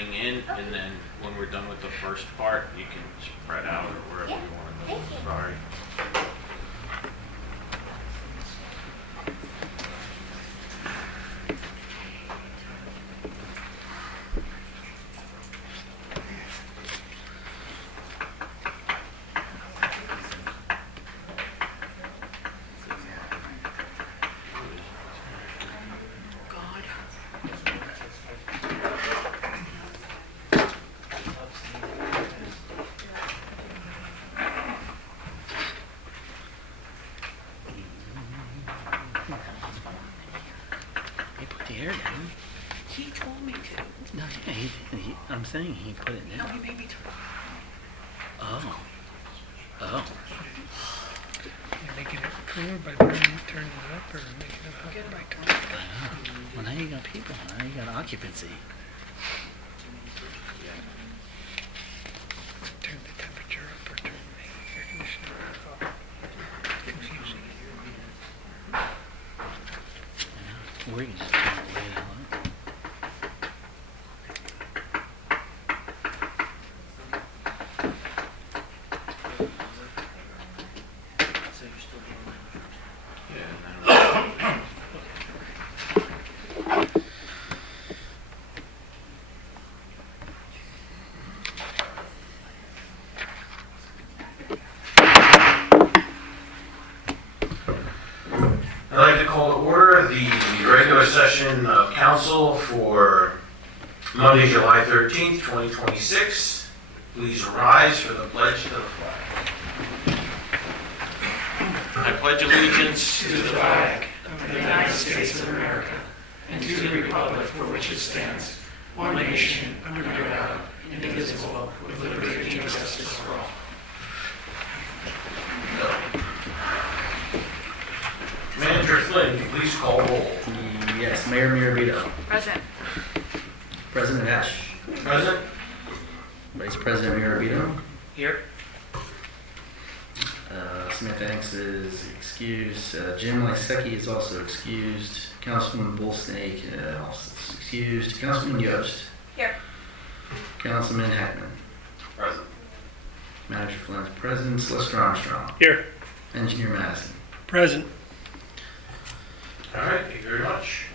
signing in, and then when we're done with the first part, you can spread out or wherever you want to go. Sorry. He told me to. No, yeah, I'm saying he put it No, down. he made me turn. Oh. Oh. You're making it cooler by turning it up, or making it hotter by turning it down? Well, now you got people. Now you got occupancy. Turn the temperature up or turn the air conditioner up. Confusing. Yeah. Or you just turn it way up. I'd like to call to order the regular session of council for Monday, July 13th, 2026. Please rise for the pledge to the flag. I pledge allegiance To the flag of the United States of America and to the republic for which it stands, one nation, under God, indivisible, with liberty and justice for all. Manager Flynn, can you please call roll? Yes, Mayor Mirabito. Present. President Ash. Present? Vice President Mirabito. Here. Smith Angst is excused. Jim Lysecki is also excused. Councilman Bullsnake also excused. Councilman Yost. Here. Councilman Heckman. Present. Manager Flynn's present. Sylvester Armstrong. Here. Engineer Madison. Present. All right, thank you very much.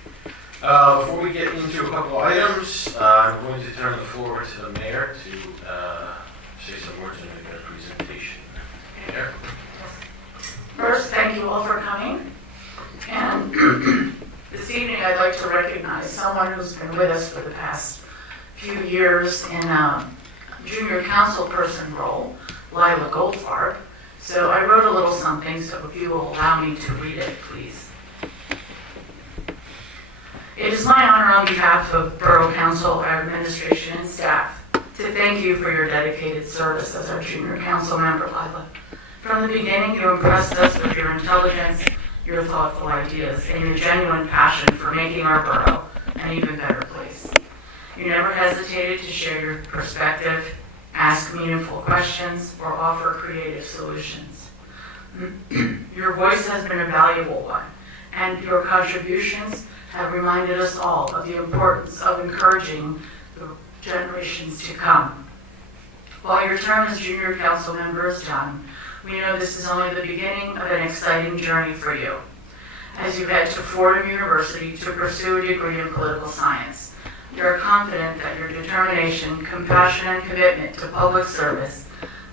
Before we get into a couple items, I'm going to turn the floor to the mayor to say some words and make a presentation. Mayor? First, thank you all for coming. And this evening, I'd like to recognize someone who's been with us for the past few years in a junior council person role, Lilah Goldfarb. So I wrote a little something, so if you will allow me to read it, please. It is my honor on behalf of Borough Council, our administration, and staff to thank you for your dedicated service as our junior council member, Lilah. From the beginning, you impressed us with your intelligence, your thoughtful ideas, and your genuine passion for making our borough an even better place. You never hesitated to share your perspective, ask meaningful questions, or offer creative solutions. Your voice has been a valuable one, and your contributions have reminded us all of the importance of encouraging the generations to come. While your term as junior council member is done, we know this is only the beginning of an exciting journey for you. As you head to Fordham University to pursue a degree in political science, we are confident that your determination, compassion, and commitment to public service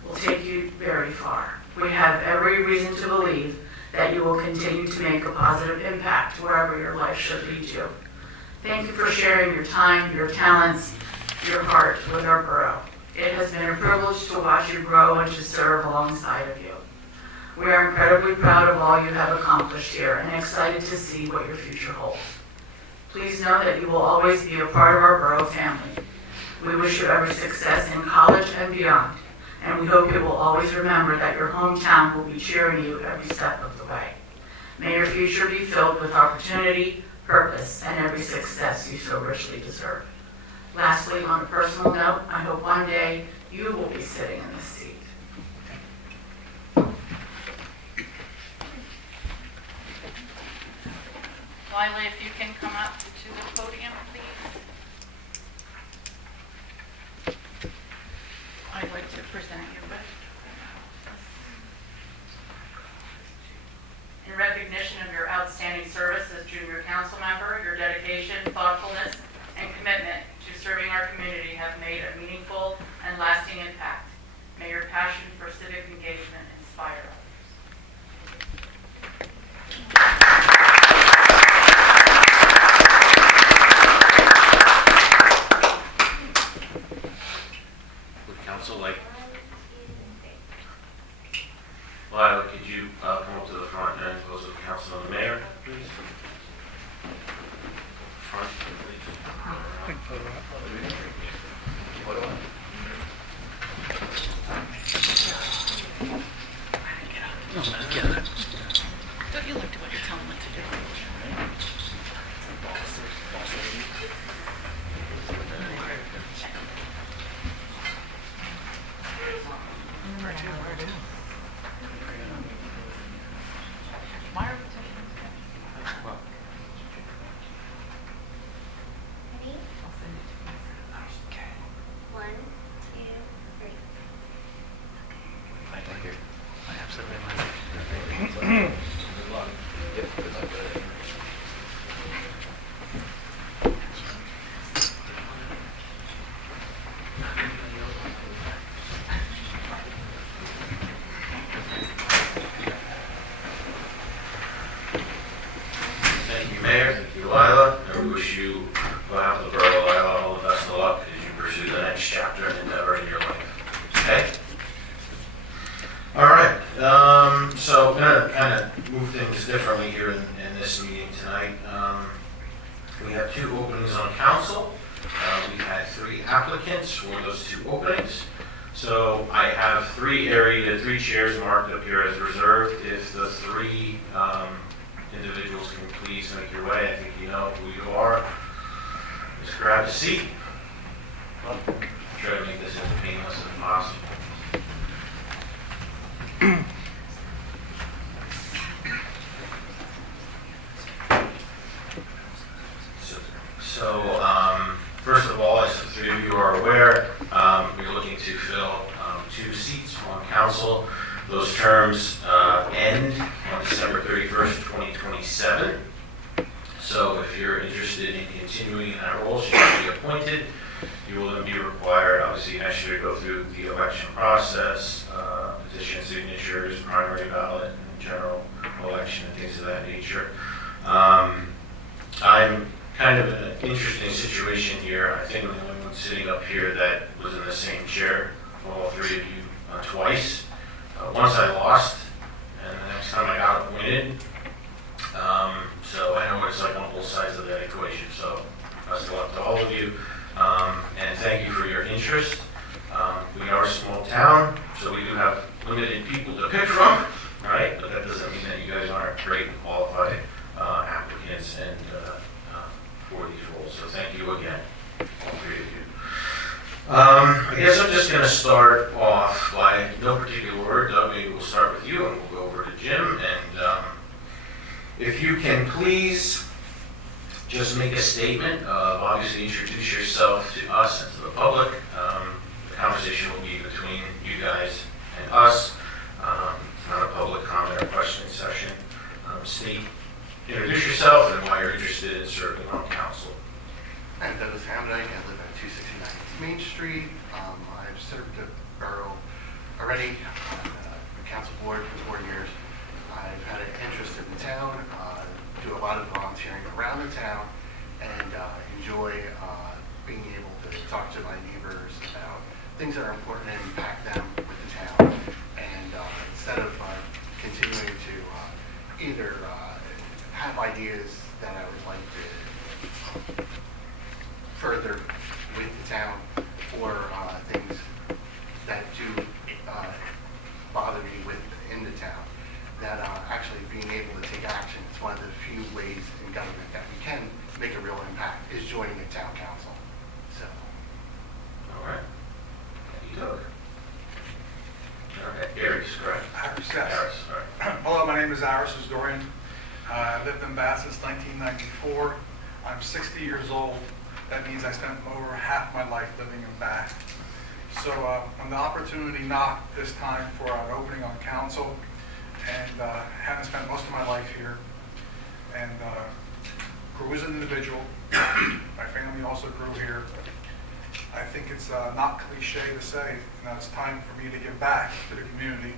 will take you very far. We have every reason to believe that you will continue to make a positive impact wherever your life should lead you. Thank you for sharing your time, your talents, your heart with our borough. It has been a privilege to watch you grow and to serve alongside of you. We are incredibly proud of all you have accomplished here and excited to see what your future holds. Please know that you will always be a part of our borough family. We wish you every success in college and beyond, and we hope you will always remember that your hometown will be cheering you every step of the way. May your future be filled with opportunity, purpose, and every success you so richly deserve. Lastly, on a personal note, I hope one day you will be sitting in this seat. Lilah, if you can come up to the podium, please. present you with. In recognition of your outstanding service as junior council member, your dedication, thoughtfulness, and commitment to serving our community have made a meaningful and lasting impact. May your passion for civic engagement inspire others. Would council like, Lilah, could you come up to the front and close with council and the mayor, please? Front, please. Big photo op. Don't you look to what you're telling them to do? Ready? One, two, three. Thank you, Mayor. Thank you, Lilah. And we wish you, on behalf of the Borough of Lilah, all the best of luck as you pursue the next chapter and endeavor in your life. Okay? All right. So I'm going to kind of move things differently here in this meeting tonight. We have 2 openings on council. We've had 3 applicants for those 2 openings. So I have 3 chairs marked up here as reserved. If the 3 individuals can please make your way, I think you know who you are. Just grab a seat. Try to make this as painless as possible. So, first of all, as the 3 of you are aware, we're looking to fill 2 seats on council. Those terms end on December 31st, 2027. So if you're interested in continuing in that role, should you be appointed, you will then be required, obviously, next year to go through the election process, petition signatures, primary ballot, and general election, and things of that nature. I'm kind of in an interesting situation here. I think I'm the only one sitting up here that was in the same chair, all 3 of you, twice. Once I lost, and the next time I got appointed. So I know what it's like on both sides of that equation. So best of luck to all of you. And thank you for your interest. We are a small town, so we do have limited people to pick from, right? But that doesn't mean that you guys aren't great and qualified applicants and for these roles. So thank you again, all 3 of you. I guess I'm just going to start off by no particular order. Doug, maybe we'll start with you and we'll go over to Jim. And if you can please just make a statement of, obviously introduce yourself to us and to the public. The conversation will be between you guys and us. It's not a public comment or questioning session. Introduce yourself and why you're interested in serving on council. I'm Douglas Hamdike. I live at 269 Main Street. I've served the borough already on the council board for 4 years. I've had an interest in the town, do a lot of volunteering around the town, and enjoy being able to talk to my neighbors about things that are important and impact them with the town. And instead of continuing to either have ideas that I would like to further with the town, or things that do bother me within the town, that actually being able to take action is one of the few ways in government that we can make a real impact, is joining the town council. So. All right. Thank you, Doug. All right, Aris, correct? Aris, yes. Aris, all right. Hello, my name is Aris Asdourian. I've lived in Bath since 1994. I'm 60 years old. That means I spent over half my life living in Bath. So when the opportunity knocked this time for an opening on council, and having spent most of my life here, and grew as an individual, my family also grew here, I think it's not cliche to say that it's time for me to give back to the community.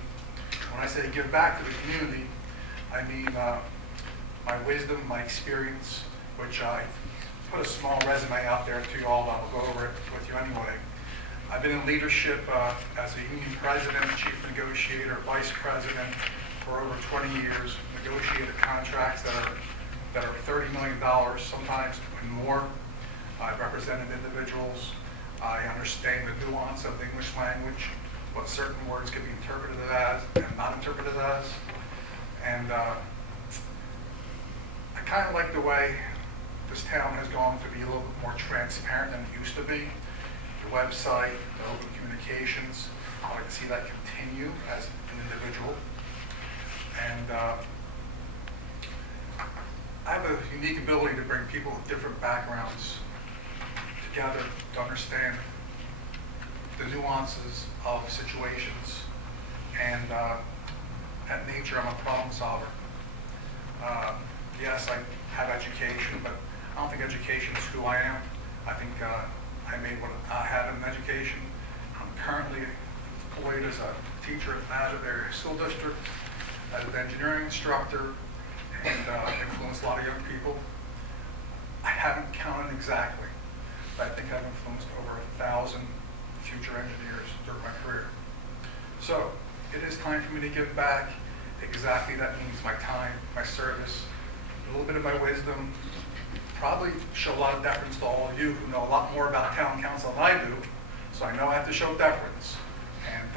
When I say give back to the community, I mean my wisdom, my experience, which I put a small resume out there to you all, and I'll go over it with you anyway. I've been in leadership as a union president, chief negotiator, vice president for over 20 years, negotiated contracts that are $30 million, sometimes and more. I've represented individuals. I understand the nuance of the English language, what certain words can be interpreted as and not interpreted as. And I kind of like the way this town has gone to be a little bit more transparent than it used to be. The website, the open communications, I'd like to see that continue as an individual. And I have a unique ability to bring people with different backgrounds together to understand the nuances of situations. And at nature, I'm a problem solver. Yes, I have education, but I don't think education is who I am. I think I made what I have in education. I'm currently employed as a teacher at Asdourian Area School District, as an engineering instructor, and influenced a lot of young people. I haven't counted exactly, but I think I've influenced over 1,000 future engineers during my career. So it is time for me to give back. Exactly, that means my time, my service, a little bit of my wisdom, probably show a lot of deference to all of you who know a lot more about town council than I do, so I know I have to show deference. And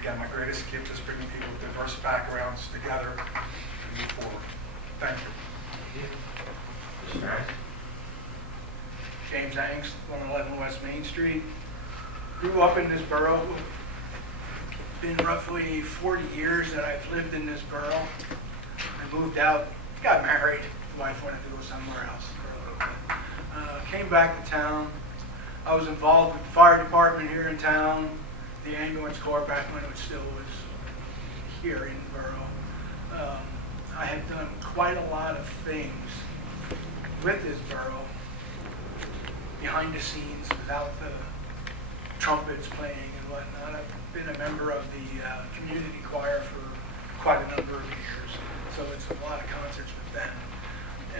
again, my greatest gift is bringing people with diverse backgrounds together to move forward. Thank you. Mr. Aris? James Angst, 111 West Main Street. Grew up in this borough. Been roughly 40 years that I've lived in this borough. I moved out, got married. The wife wanted to go somewhere else for a little bit. Came back to town. I was involved with the fire department here in town, the ambulance corps back when it still was here in the borough. I have done quite a lot of things with this borough behind the scenes without the trumpets playing and whatnot. I've been a member of the community choir for quite a number of years, so it's a lot of concerts with them.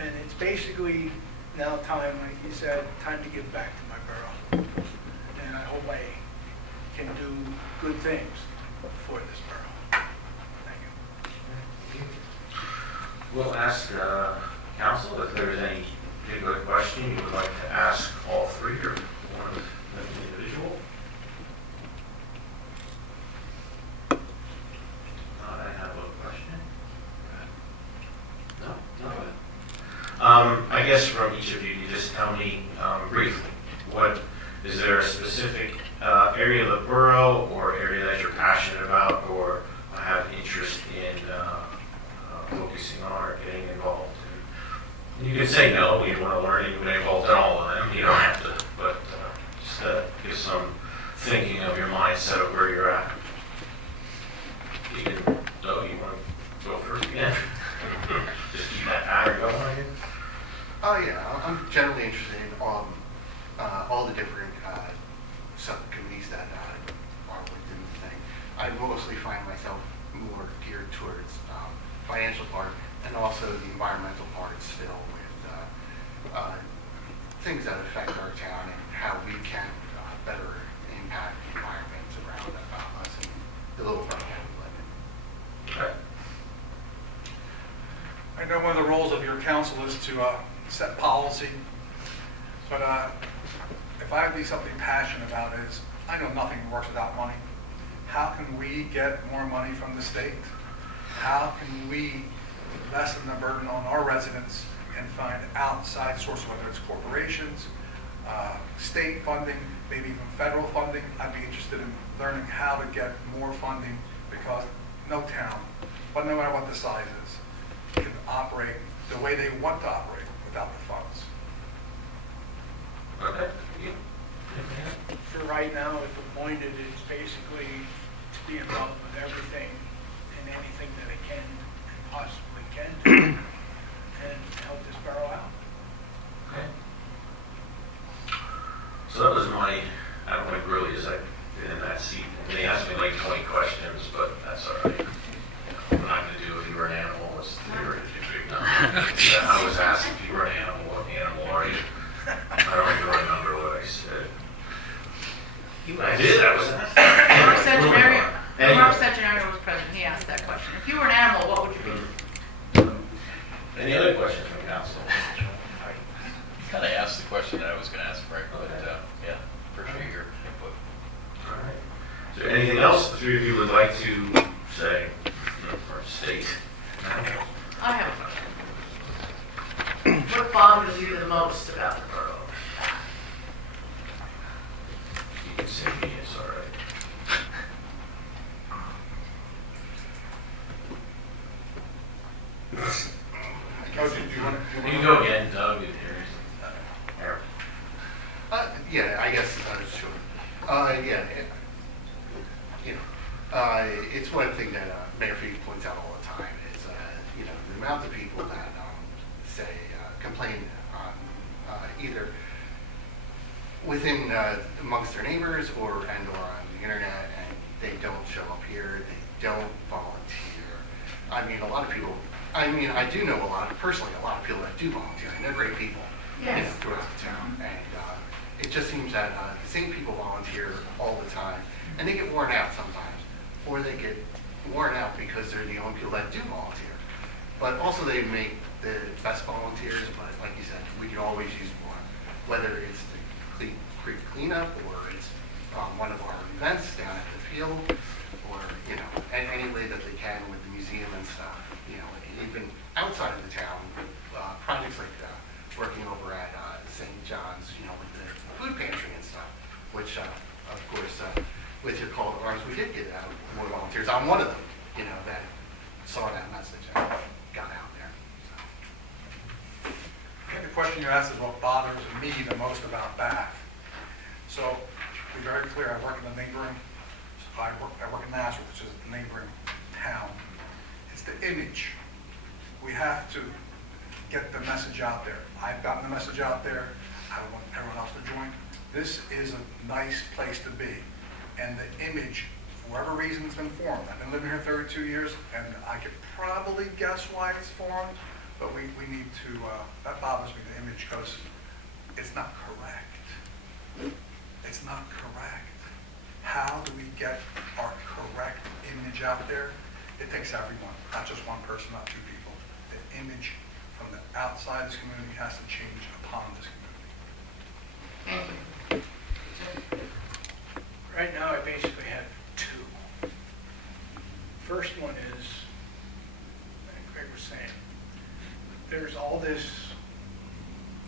And it's basically now time, like you said, time to give back to my borough. And I hope I can do good things for this borough. Thank you. We'll ask council if there's any particular question you would like to ask all three or one of them individual. I have a question. No? No. I guess from each of you, you just tell me briefly, is there a specific area of the borough or area that you're passionate about or have interest in focusing on or getting involved in? You can say no, you don't want to learn and get involved in all of them. You don't have to, but just give some thinking of your mindset of where you're at. You can, you want to go first again? Just keep that pattern going again. Oh yeah, I'm generally interested in all the different subcommittees that are within the thing. I mostly find myself more geared towards financial part and also the environmental part still with things that affect our town and how we can better impact the environment around us and the little borough we live in. Okay. I know one of the roles of your council is to set policy, but if I have to be something passionate about is, I know nothing works without money. How can we get more money from the state? How can we lessen the burden on our residents and find outside sources, whether it's corporations, state funding, maybe even federal funding? I'd be interested in learning how to get more funding because no town, but no matter what the size is, can operate the way they want to operate without the funds. Okay. For for right now, if appointed, it's basically to be involved with everything and anything that it can and possibly can do and help this borough out. Okay. So that was my, I don't want to grill you as I did in that seat. And they asked me like 20 questions, but that's all right. I'm not going to do if you were an animal, what's the theory? No. I was asked if you were an animal, what animal are you? I don't even remember what I said. I did, I was asked. Mark Centenario, Anyway. Mark Centenario was present, he asked that question. If you were an animal, what would you be? Any other questions from council? Kind of asked the question that I was going to ask, Frank, but yeah, appreciate your input. All right. Is there anything else the three of you would like to say or state? I have a question. What bothers you the most about the borough? You can say me, it's all right. Oh, did you want You to? can go again, Doug. Eric. Yeah, I guess, sure. Yeah, you know, it's one thing that Mayor Fee points out all the time is, you know, the amount of people that say, complain on either within, amongst their neighbors or on the internet, and they don't show up here, they don't volunteer. I mean, a lot of people, I mean, I do know personally, a lot of people that do volunteer, and they're great people, you know, Yes. throughout the town. And it just seems that the same people volunteer all the time, and they get worn out sometimes, or they get worn out because they're the only people that do volunteer. But also they make the best volunteers, but like you said, we can always use more, whether it's the creek cleanup, or it's one of our events down at the field, or, you know, any way that they can with the museum and stuff, you know, even outside of the town, projects like working over at St. John's, you know, with the food pantry and stuff, which, of course, with your call to arms, we did get more volunteers. I'm one of them, you know, that saw that message and got out there. So. I think the question you asked is what bothers me the most about Bath. So, to be very clear, I work in the neighboring, I work in Nazareth, which is the neighboring town. It's the image. We have to get the message out there. I've gotten the message out there. I want everyone else to join. This is a nice place to be. And the image, for whatever reason it's been formed, I've been living here 32 years, and I could probably guess why it's formed, but we need to, that bothers me, the image, because it's not correct. It's not correct. How do we get our correct image out there? It takes everyone, not just one person, not two people. The image from the outside this community has to change upon this community. Thank you. Right now, I basically have two. First one is, like Greg was saying, there's all this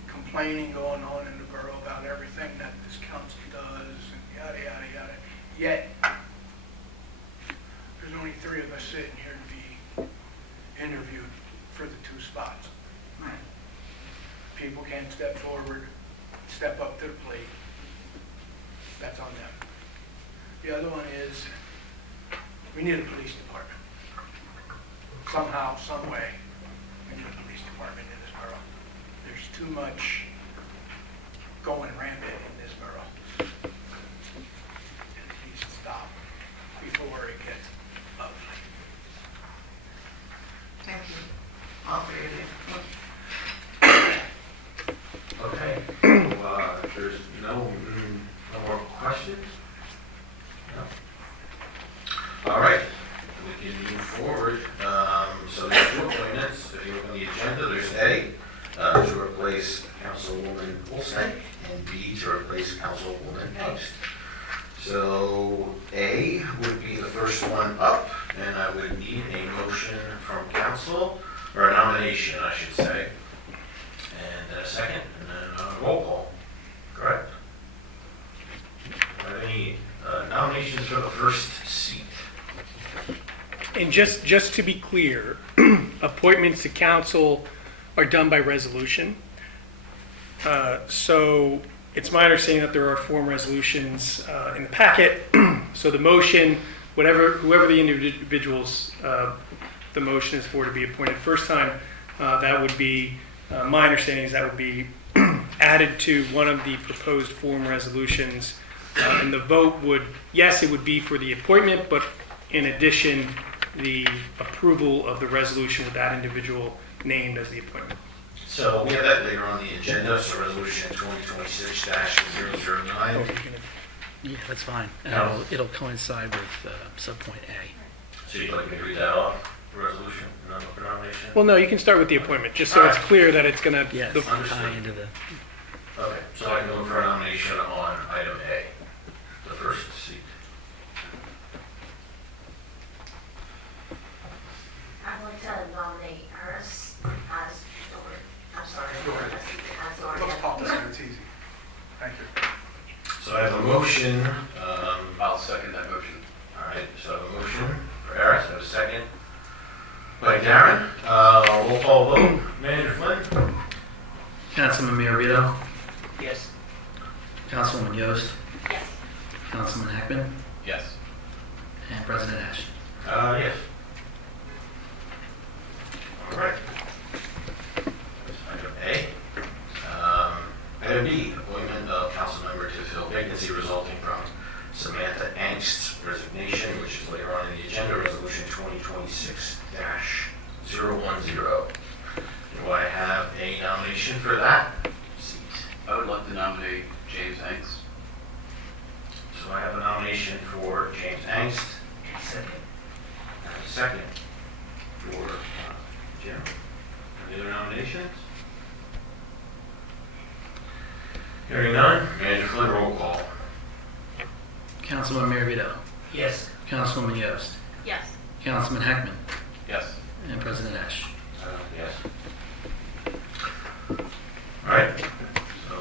complaining going on in the borough about everything that this council does, and yada, yada, yada. Yet, there's only three of us sitting here to be interviewed for the two spots. People can't step forward, step up to the plate. That's on them. The other one is, we need a police department. Somehow, some way, we need a police department in this borough. There's too much going rampant in this borough. And it needs to stop before it gets ugly. Thank you. All three of you. Okay. Well, if there's no more questions? No. All right. We can move forward. So there's two appointments. If you look on the agenda, there's A, to replace Councilwoman Bolsnick, and B, to replace Councilwoman Angst. So A would be the first one up, and I would need a motion from council, or a nomination, I should say, and a second, and then a roll call. Correct? Are there any nominations for the first seat? And just to be clear, appointments to council are done by resolution. So It's my understanding that there are form resolutions in the packet. So the motion, whoever the individuals, the motion is for to be appointed first time, that would be, my understanding is that would be added to one of the proposed form resolutions. And the vote would, yes, it would be for the appointment, but in addition, the approval of the resolution with that individual named as the appointment. So we have that later on the agenda, so resolution 2026-009. Yeah, that's fine. No. It'll coincide with subpoint A. So you'd like me to read that off, the resolution, for nomination? Well, no, you can start with the appointment, just so it's clear that it's going to. Yes, tie into the... Okay, so I can look for a nomination on item A, the first seat. I'd like to nominate Aris as, I'm sorry, Let's pop this in, it's easy. Thank you. So I have a motion, I'll second that motion. all right, so I have a motion for Aris, I have a second by Darren. Roll call vote, Manager Flynn? Councilman Mirabito, Yes. Councilwoman Yost, Yes. Councilman Heckman, Yes. and President Ashton. Yes. All right. That's item A. Item B, appointment of council member to fill vacancy resulting from Samantha Angst's resignation, which is later on in the agenda, resolution 2026-010. Do I have a nomination for that seat? I would like to nominate James Angst. So I have a nomination for James Angst. Second. And a second for Jim. Any other nominations? Hearing none, Manager Flynn, roll call. Councilman Mirabito, Yes. Councilwoman Yost, Yes. Councilman Heckman, Yes. and President Ash. Yes. All right, so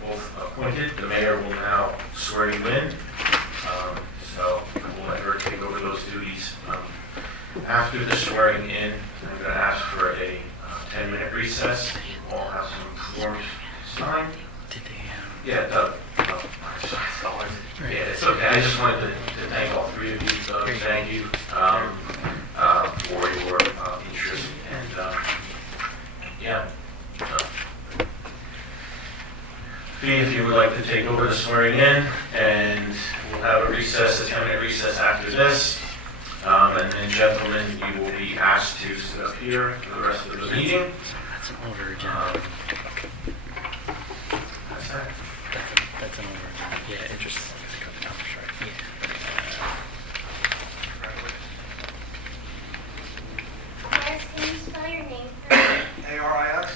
both appointed. The mayor will now swear you in. So we'll let her take over those duties. After the swearing in, I'm going to ask for a 10-minute recess. We'll all have some forms signed. Did they, Yeah, Doug. Oh, sorry. Yeah, it's okay. I just wanted to thank all three of you. Thank you for your interest. And yeah. Fee, if you would like to take over the swearing in, and we'll have a recess, a 10-minute recess after this. And then, gentlemen, you will be asked to sit up here for the rest of the meeting. that's an older agenda. That's that. That's an older agenda. Yeah, interesting. Yeah. Aris, can you spell your name for me? ARIS,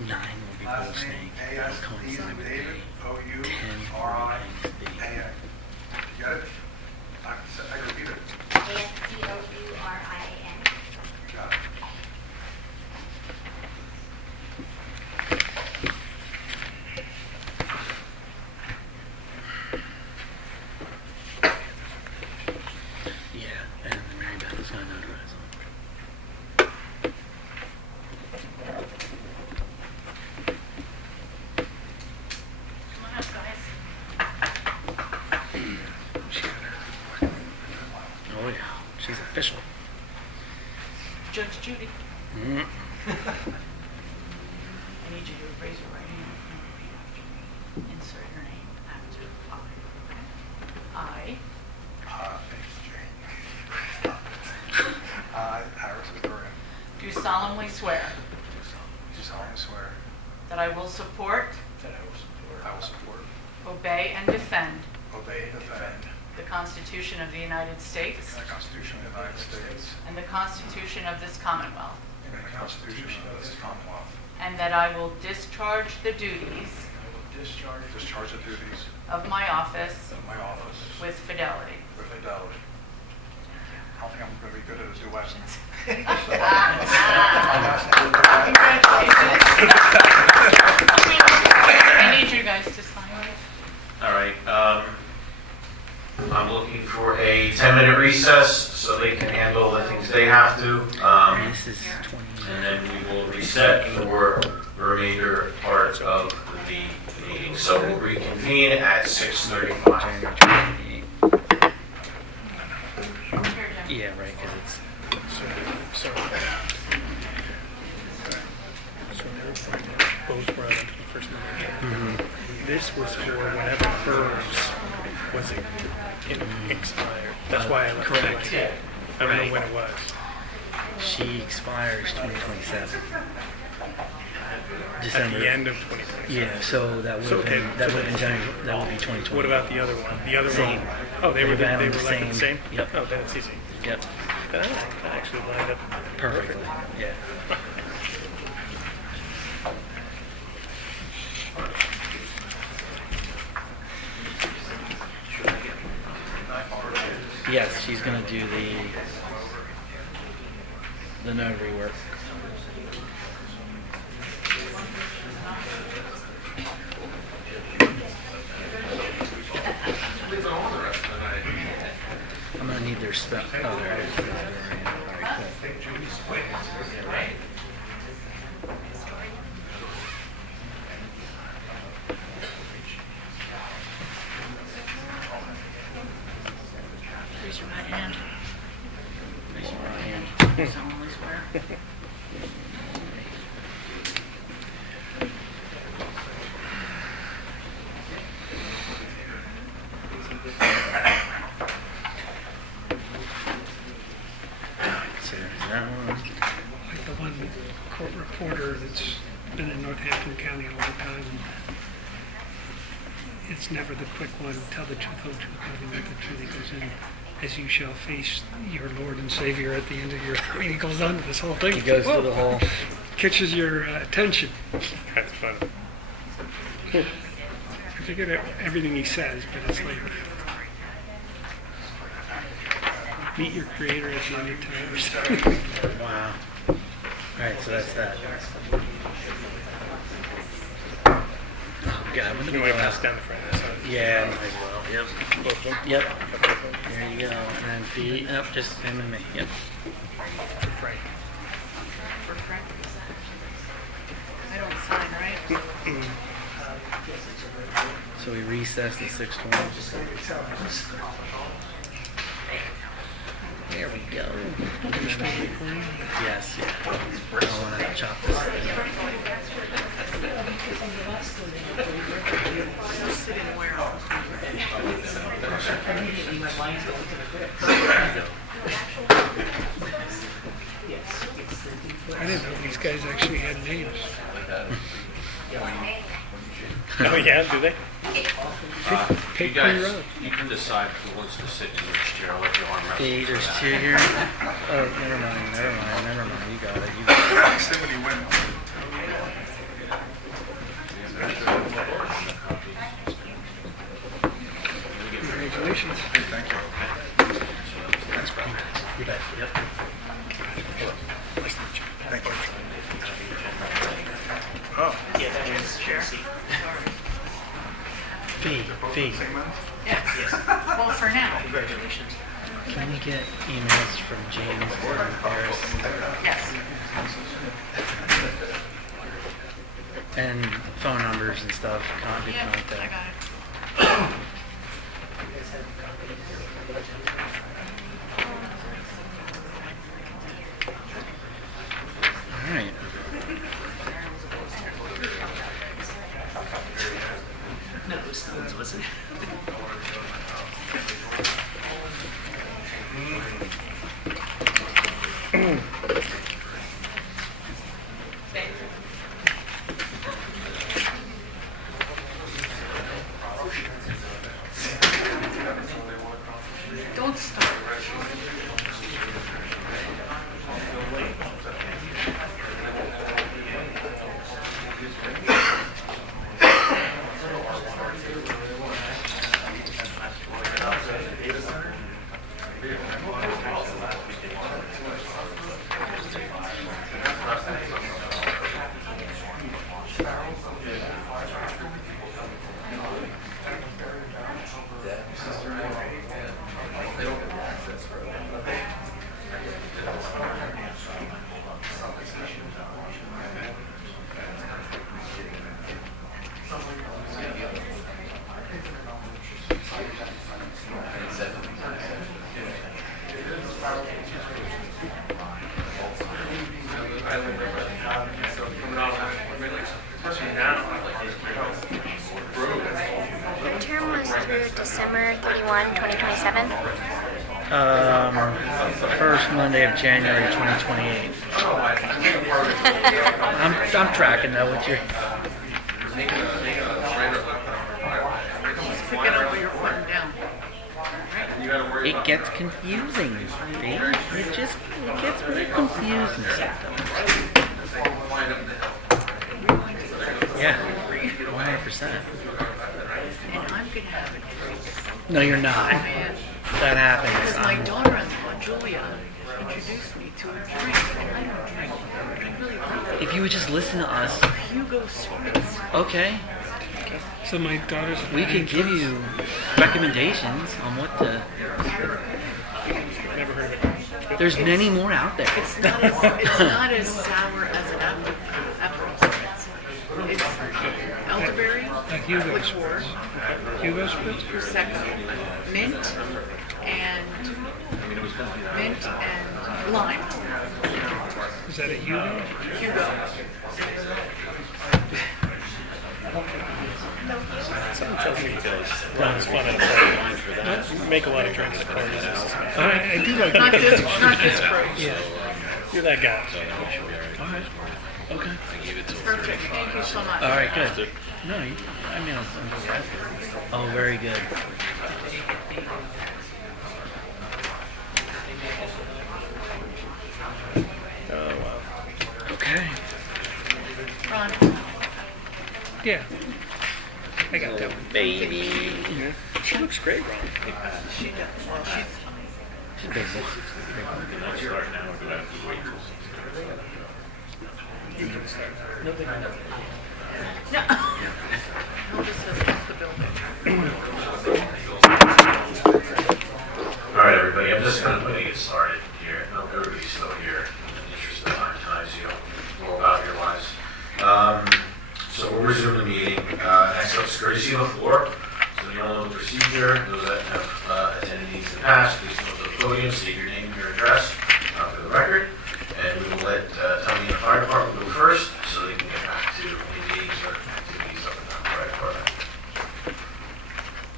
9 will be last Bull name Snake. It'll AS, D coincide as with David, A. 10 will be OURIAN. You got it? I can repeat it. ASDOURIAN. You got it. Yeah, and then Mary Beth is going to notarize them. Come on up, guys. She got her. Oh yeah, she's official. Judge Judy, Mm. I need you to raise your right hand and repeat after me. Insert your name after I. Okay? Thanks, Jane. Aris Asdourian. I do solemnly swear Do solemnly swear that I will support, that I will support, obey, and defend obey, and defend the Constitution of the United States the Constitution of the United States and the Constitution of this Commonwealth, and the Constitution of this Commonwealth. and that I will discharge the duties Discharge the duties of my office of my office with fidelity. with fidelity. I don't think I'm going to be good at a duet. Congratulations. I need you guys to sign it. All right. I'm looking for a 10-minute recess so they can handle the things they have to. This is 20. And then we will reset for the remainder part of the meeting. So we'll reconvene at 6:35. January 28th. Yeah, right, because it's. So both were on the first meeting. This was for whenever hers was expired. That's why I left it Correct. like that. I don't know when it was. She expires 2027. At December. the end of 2020. Yeah, so that would have Okay, been, that so would have been January, that would be 2020. What about the other one? The other Same. one? Oh, they were They like were the the same? Yep. Oh, then it's easy. Yep, That actually lined up perfectly, yeah. Yes, she's gonna do the notary work. I'm gonna need their spell. Oh, there it is. Asdourian. All right, cool. Raise your right hand. Raise your right hand. Solemnly swear. So there's that one. Like the one court reporter that's been in Northampton County a long time. It's never the quick one. Tell the truth, whole truth, nothing but the truth. He goes in, as you shall face your Lord and Savior at the end of your. I mean, he goes on to this whole thing. He goes through the whole. Catches your attention. That's funny. I forget everything he says, but it's like meet your Creator at the end of time or something. Wow. All right, so that's that. Oh God, when You did we want to last? pass down the front of this? Yeah, might as well. Yep. Both of them? Yep. There you go. And then feet. Yep, just him and me. Yep. For Frank. I don't sign, right? So we recessed at 6:20. There we go. Yes, yeah. I want to chop this. I didn't know these guys actually had names. Oh, yeah, do they? Pick me up. You can decide who wants to sit in which chair, let your arm rest. See, there's two here. Oh, never mind. You got it. You got it. Proximity win. Congratulations. Thank you. Thanks, bro. You bet. Yep. Thank you. Oh, Fee. Well, for now. Can we get emails from James and Aris? Yes. And phone numbers and stuff. Good Yep, contact. I got it. All right. No, it was Stones, wasn't it? Don't start. March 27th? The first Monday of January 2028. I'm tracking that with you. Pick it up where you're putting down. It gets confusing. Babe. It gets really confusing sometimes. Yeah, 100%. And I'm going to have it. No, you're not. Man, That happens. because my daughter-in-law, Julia, introduced me to a drink. And I don't drink. I really don't. If you would just listen to us, Hugo Spritz. okay, So my daughter's. we could give you recommendations on what to. Never heard of it. There's many more out there. It's not as sour as an apple spritz. It's elderberry, liqueur, Hugo Spritz? prosecco, mint, and lime. Is that a Hugo? Hugo. Something tells me Ron's fun at a party. Make a lot of drinks at parties. I do like Not this price. Yeah, you're that guy. Okay. Perfect. Thank you so much. All right, good. No, I'm oh, very good. Oh, wow. Okay. Ron, Yeah. I got that one. Baby. Yeah. She looks great, Ron. she does. Well, She's big. no. Notice has left the building. All right, everybody, I'm just going to get started here. I know everybody's still here in the interest of time tonight, so you don't go about your lives. So we'll resume the meeting. Next up is courtesy on the floor. So you all know the procedure. Those that have attended these in the past, please come to the podium, state your name and your address for the record. And we will let Tommy and the fire department go first so they can get back to engaging their activities up in the fire department.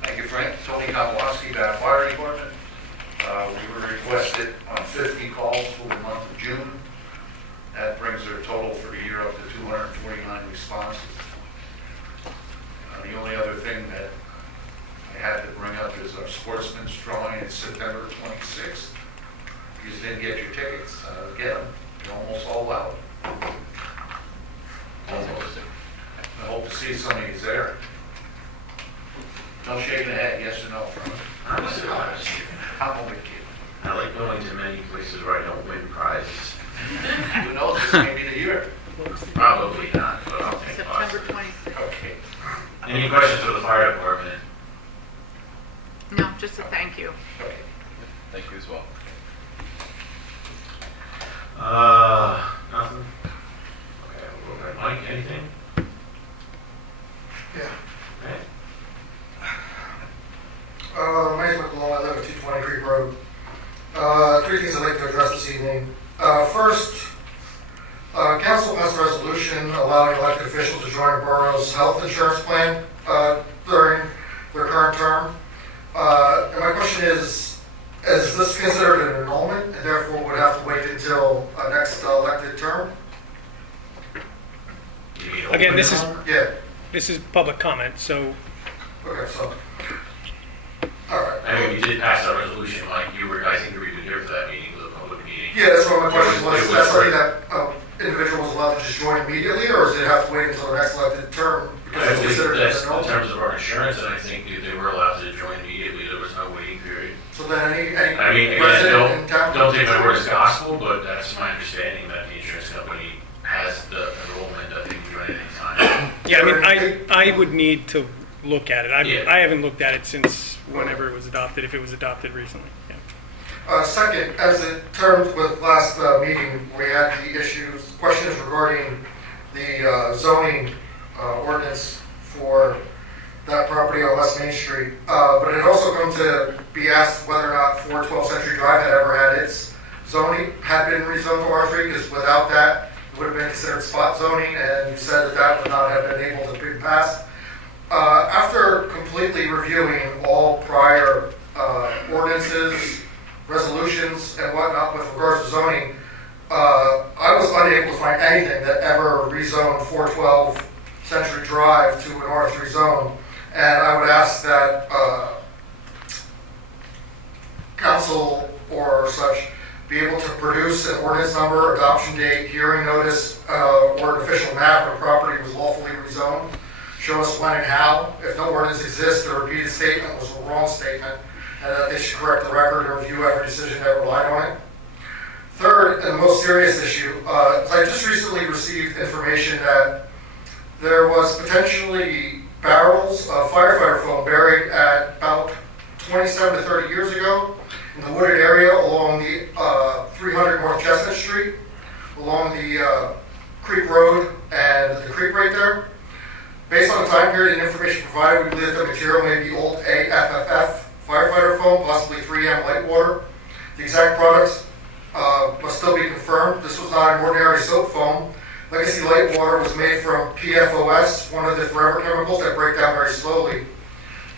Thank you, Frank. Tony Kowalski, Bath Fire Department. We were requested on 50 calls for the month of June. That brings our total for the year up to 249 responses. The only other thing that I had to bring up is our sportsman's drawing in September 26th. If you just didn't get your tickets, get them. They're almost all out. Almost. I hope to see some of you there. No shaking the head, yes or no, from I'm just honest. I'm only kidding. I like going to many places where I don't win prizes. Who knows, this may be the year. Probably not, but I'll take September it. 26th. Okay. Any questions for the fire department? No, just a thank you. Okay. Thank you as well. Nothing? Okay, we'll go ahead. Mike, anything? Yeah. Okay. My name is Michael Long. I live at 220 Creek Road. Three things I'd like to address this evening. First, Council passed a resolution allowing elected officials to join the borough's health insurance plan during their current term. And my question is this considered an annulment and therefore would have to wait until next elected term? You mean Again, open this is- enrollment? Yeah. This is public comment, so Okay, so. All right. I mean, you did pass that resolution, Mike. I think you were even here for that meeting, it was a public meeting. Yeah, that's what my question was. It Is was that something great. that individual is allowed to just join immediately, or does it have to wait until the next elected term? I Because it's believe considered that's an in annulment. terms of our insurance, and I think they were allowed to join immediately. There was no waiting period. So then any I mean, again, resident in town? don't take my word as gospel, but that's my understanding that the insurance company has the enrollment that they can join at any time. yeah, I mean, I would need to look at it. Yeah. I haven't looked at it since whenever it was adopted, if it was adopted recently. Yeah. Second, as it termed with last meeting, we had the questions regarding the zoning ordinance for that property on West Main Street. But it had also come to be asked whether or not 412 Century Drive had ever had its zoning, had been rezoned to R3, because without that, it would have been considered spot zoning, and you said that that would not have been able to be passed. After completely reviewing all prior ordinances, resolutions, and whatnot with regards to zoning, I was unable to find anything that ever rezoned 412 Century Drive to an R3 zone. And I would ask that council or such be able to produce an ordinance number, adoption date, hearing notice, or an official map where property was lawfully rezoned. Show us when and how. If no ordinance exists, the repeated statement was a wrong statement, and that they should correct the record and review every decision that relied on it. Third, and the most serious issue, I just recently received information that there was potentially barrels of firefighter foam buried at about 27 to 30 years ago in the wooded area along the 300 North Chestnut Street, along the Creek Road and the creek right there. Based on the time period and information provided, we believe that the material may be old AFFF firefighter foam, possibly 3M light water. The exact products must still be confirmed. This was not an ordinary soap foam. Legacy light water was made from PFOS, one of the forever chemicals that break down very slowly.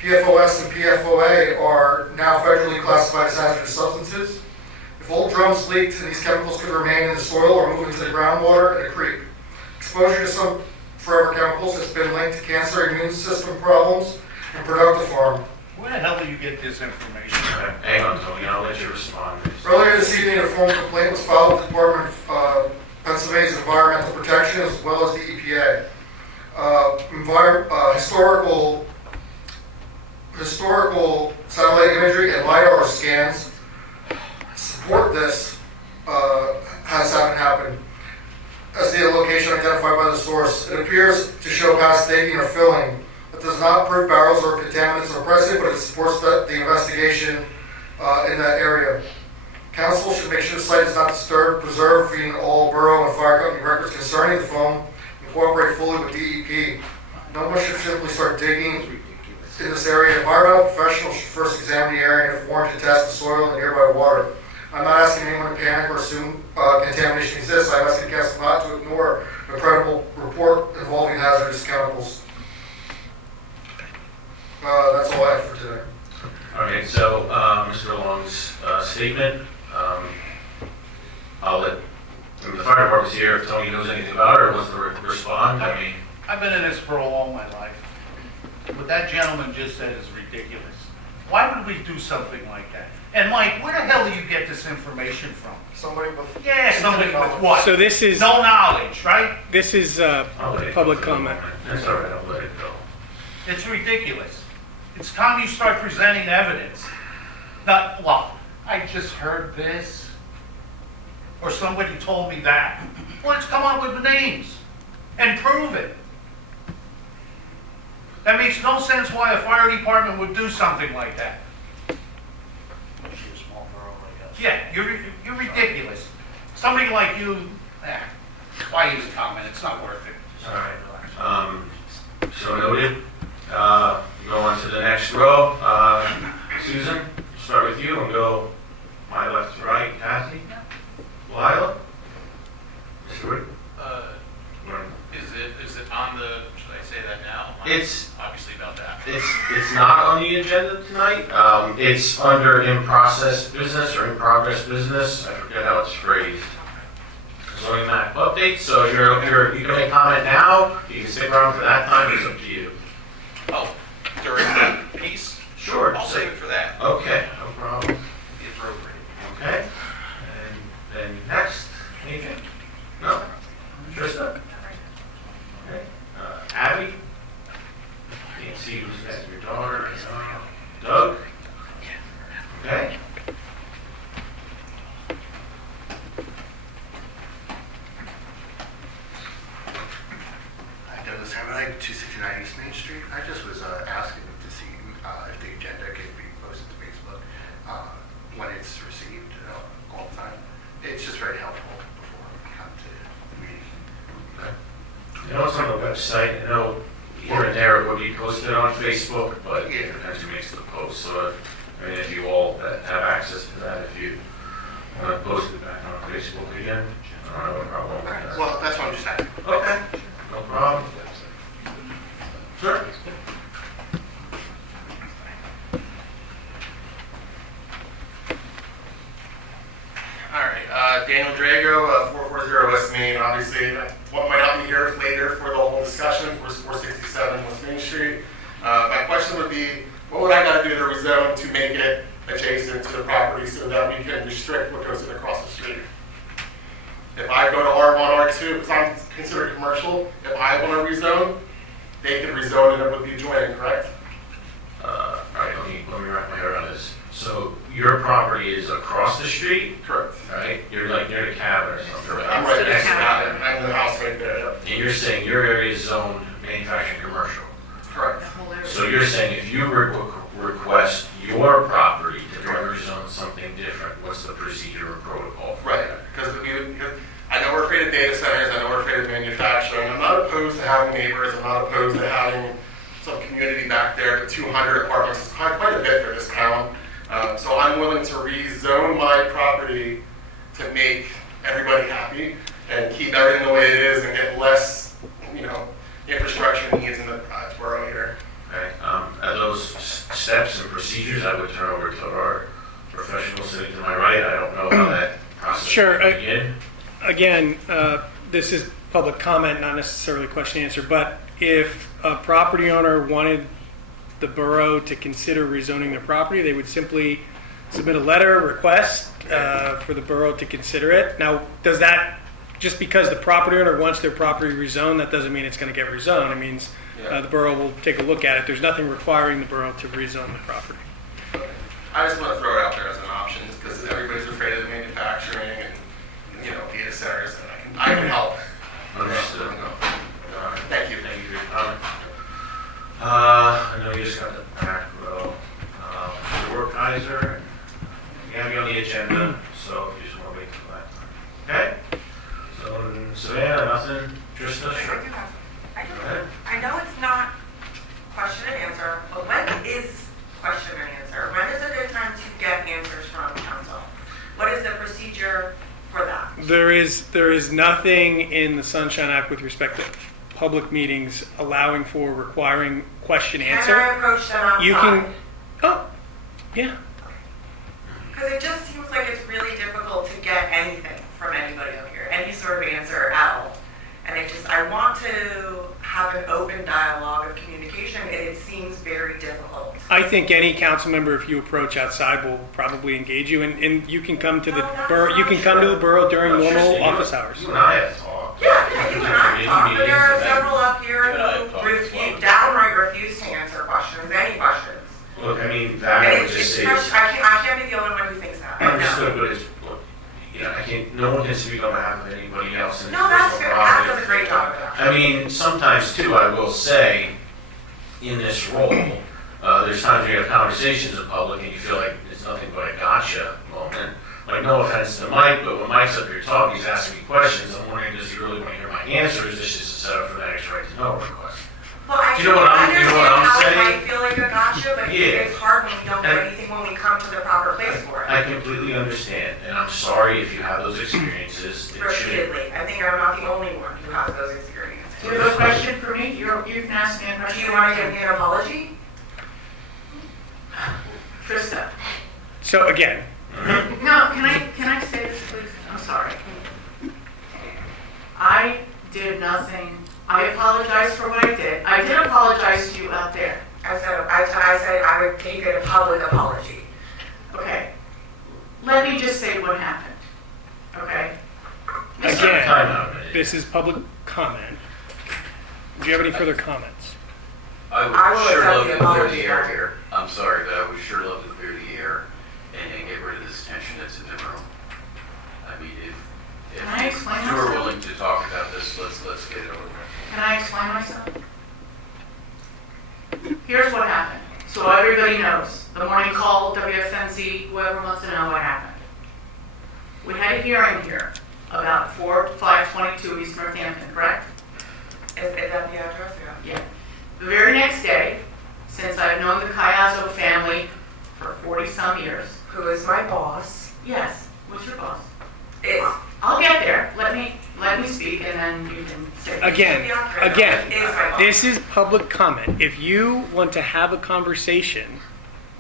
PFOS and PFOA are now federally classified as hazardous substances. If old drums leaked and these chemicals could remain in the soil or move into the groundwater and the creek. Exposure to some forever chemicals has been linked to cancer, immune system problems, and productive harm. Where the hell do you get this information? Hang on, Tony, I'll let you respond. Earlier this evening, a formal complaint was filed with the Department of Pennsylvania's Environmental Protection as well as the EPA. Historical satellite imagery and LiDAR scans support this haven't happened. As the location identified by the source, it appears to show past staking or filling. It does not prove barrels or contaminants are present, but it supports the investigation in that area. Council should make sure the site is not disturbed, preserve, feeding all borough and fire company records concerning the foam, and cooperate fully with DEP. No one should simply start digging in this area. Environmental professionals should first examine the area and if warranted test the soil and nearby water. I'm not asking anyone to panic or assume contamination exists. I'm asking council not to ignore a credible report involving hazardous chemicals. That's all I have for today. All right, so Mr. Long's statement, I'll let the fire department's here. If Tony knows anything about it or wants to respond, I mean. I've been in this borough all my life. What that gentleman just said is ridiculous. Why would we do something like that? And Mike, where the hell do you get this information from? Somebody with Somebody with what? So this is no knowledge, right? This is public comment. That's all right, I'll let it go. It's ridiculous. It's time you start presenting evidence. Not, well, I just heard this, or somebody told me that. Well, let's come up with the names and prove it. That makes no sense why a fire department would do something like that. Yeah, you're ridiculous. Somebody like you, why use a comment? It's not worth it. All right. So noted. Go on to the next row. Susan, start with you and go my left to right. Kathy? Lilah? Stuart? Is it on the, should I say that now? It's obviously about that. It's not on the agenda tonight. It's under in process business or in progress business. I forget how it's phrased. Zoning map update. So you can make comment now. You can stick around for that time. It's up to you. Oh, during that piece? Sure. I'll save it for that. Okay, no problem. The appropriate. Okay. And then next, anything? No? Trista? Okay. Abby? Can't see who's next. Your daughter? Doug? Okay. Hi, Douglas Hammerlake, 269 East Main Street. I just was asking to see if the agenda can be posted to Facebook when it's received all the time. It's just very helpful before we come to the meeting. I know it's on the website. I know here and there it would be posted on Facebook, but it depends who makes the post. So, I mean, if you all have access to that, if you want to post it back on Facebook again, I don't have a problem with that. Well, that's what I'm just asking. Okay, no problem. Sure. mean, obviously, what might not be here later for the whole discussion for 467 West Main Street. My question would be, what would I gotta do to rezone to make it adjacent to the property so that we can restrict what goes across the street? If I go to R1, R2, because I'm considered commercial, if I want to rezone, they can rezone and it would be adjoining, correct? All right, let me wrap my head around this. So your property is across the street, Correct. right? You're like near the cabin or something. I'm right next to that, I'm in the house right there, yep. And you're saying your area is zoned manufacturing commercial. Correct. So you're saying if you request your property to be rezoned something different, what's the procedure or protocol for Right, that? because I know we're afraid of data centers, I know we're afraid of manufacturing. I'm not opposed to having neighbors, I'm not opposed to having some community back there, but 200 apartments is quite a bit for this town. So I'm willing to rezone my property to make everybody happy and keep everything the way it is and get less, infrastructure needs in the borough here. Okay, at those steps and procedures, I would turn over to our professional sitting to my right. I don't know how that process Sure, will begin. Again, this is public comment, not necessarily question answer, but if a property owner wanted the borough to consider rezoning their property, they would simply submit a letter, request for the borough to consider it. Now, does that, just because the property owner wants their property rezoned, that doesn't mean it's going to get rezoned. It means the borough will take a look at it. There's nothing requiring the borough to rezone the property. I just want to throw it out there as an option, because everybody's afraid of manufacturing and, data centers, and I can help. Understood. Thank you. Thank you for your comment. I know you just got the back row. Mr. Werkheiser, you have me on the agenda, so if you just want to wait till that time. Okay? So, Savannah, nothing? Trista? I do have. I know it's not question and answer, but when is question and answer? When is a good time to get answers from council? What is the procedure for that? There is nothing in the Sunshine Act with respect to public meetings allowing for requiring question answer. Can I approach them outside? You can, yeah. Because it just seems like it's really difficult to get anything from anybody up here, any sort of answer at all. And I want to have an open dialogue of communication, and it seems very difficult. I think any council member, if you approach outside, will probably engage you, and you can come to the borough. You can come to the borough during normal office hours. You and I have talked. Yeah, you and I have talked, but there are several up here You and I have who talked downright refuse to answer questions, any questions. Look, I mean, that And would just say. I can't be the only one who thinks that. Understood, but it's, look, I can't, no one can speak on behalf of anybody else. And No, it's that's personal fair. That property. does a great job of that. I mean, sometimes too, I will say, in this role, there's times you have conversations in public and you feel like it's nothing but a gotcha moment. Like, no offense to Mike, but when Mike's up here talking, he's asking me questions. I'm wondering, does he really want to hear my answer? Is this just a setup for the next right to know request? Well, I Do you know what I'm understand saying? how it might feel like a gotcha, but Yeah. it's hard when we don't do And- anything when we come to the proper place for it. I completely understand, and I'm sorry if you have those experiences. It should. Repeatedly. I think I'm not the only one who has those experiences. Do you have a question for me? You can ask me a Do question. you want to give me an apology? Trista. So again, No, can I say this, please? I'm sorry. I did nothing. I apologize for what I did. I did apologize to you out there. I said I would take a public apology. Okay. Let me just say what happened. Okay? again, this is public comment. Do you have any further comments? I I will would sure accept love the to clear apology. the air here. I'm sorry, but I would sure love to clear the air and get rid of this tension that's in the room. I mean, if Can I explain you're myself? willing to talk about this, let's get it over with. Can I explain myself? Here's what happened. So everybody knows. The morning call, WFNZ, whoever wants to know what happened. We had a hearing here about 4522 East Northampton, correct? Is that the address? Yeah. The very next day, since I've known the Cayazzo family for 40-some years. Who is my boss? Yes. What's your boss? Is. I'll get there. Let me speak, and then you can say. Again, Is my boss. this is public comment. If you want to have a conversation,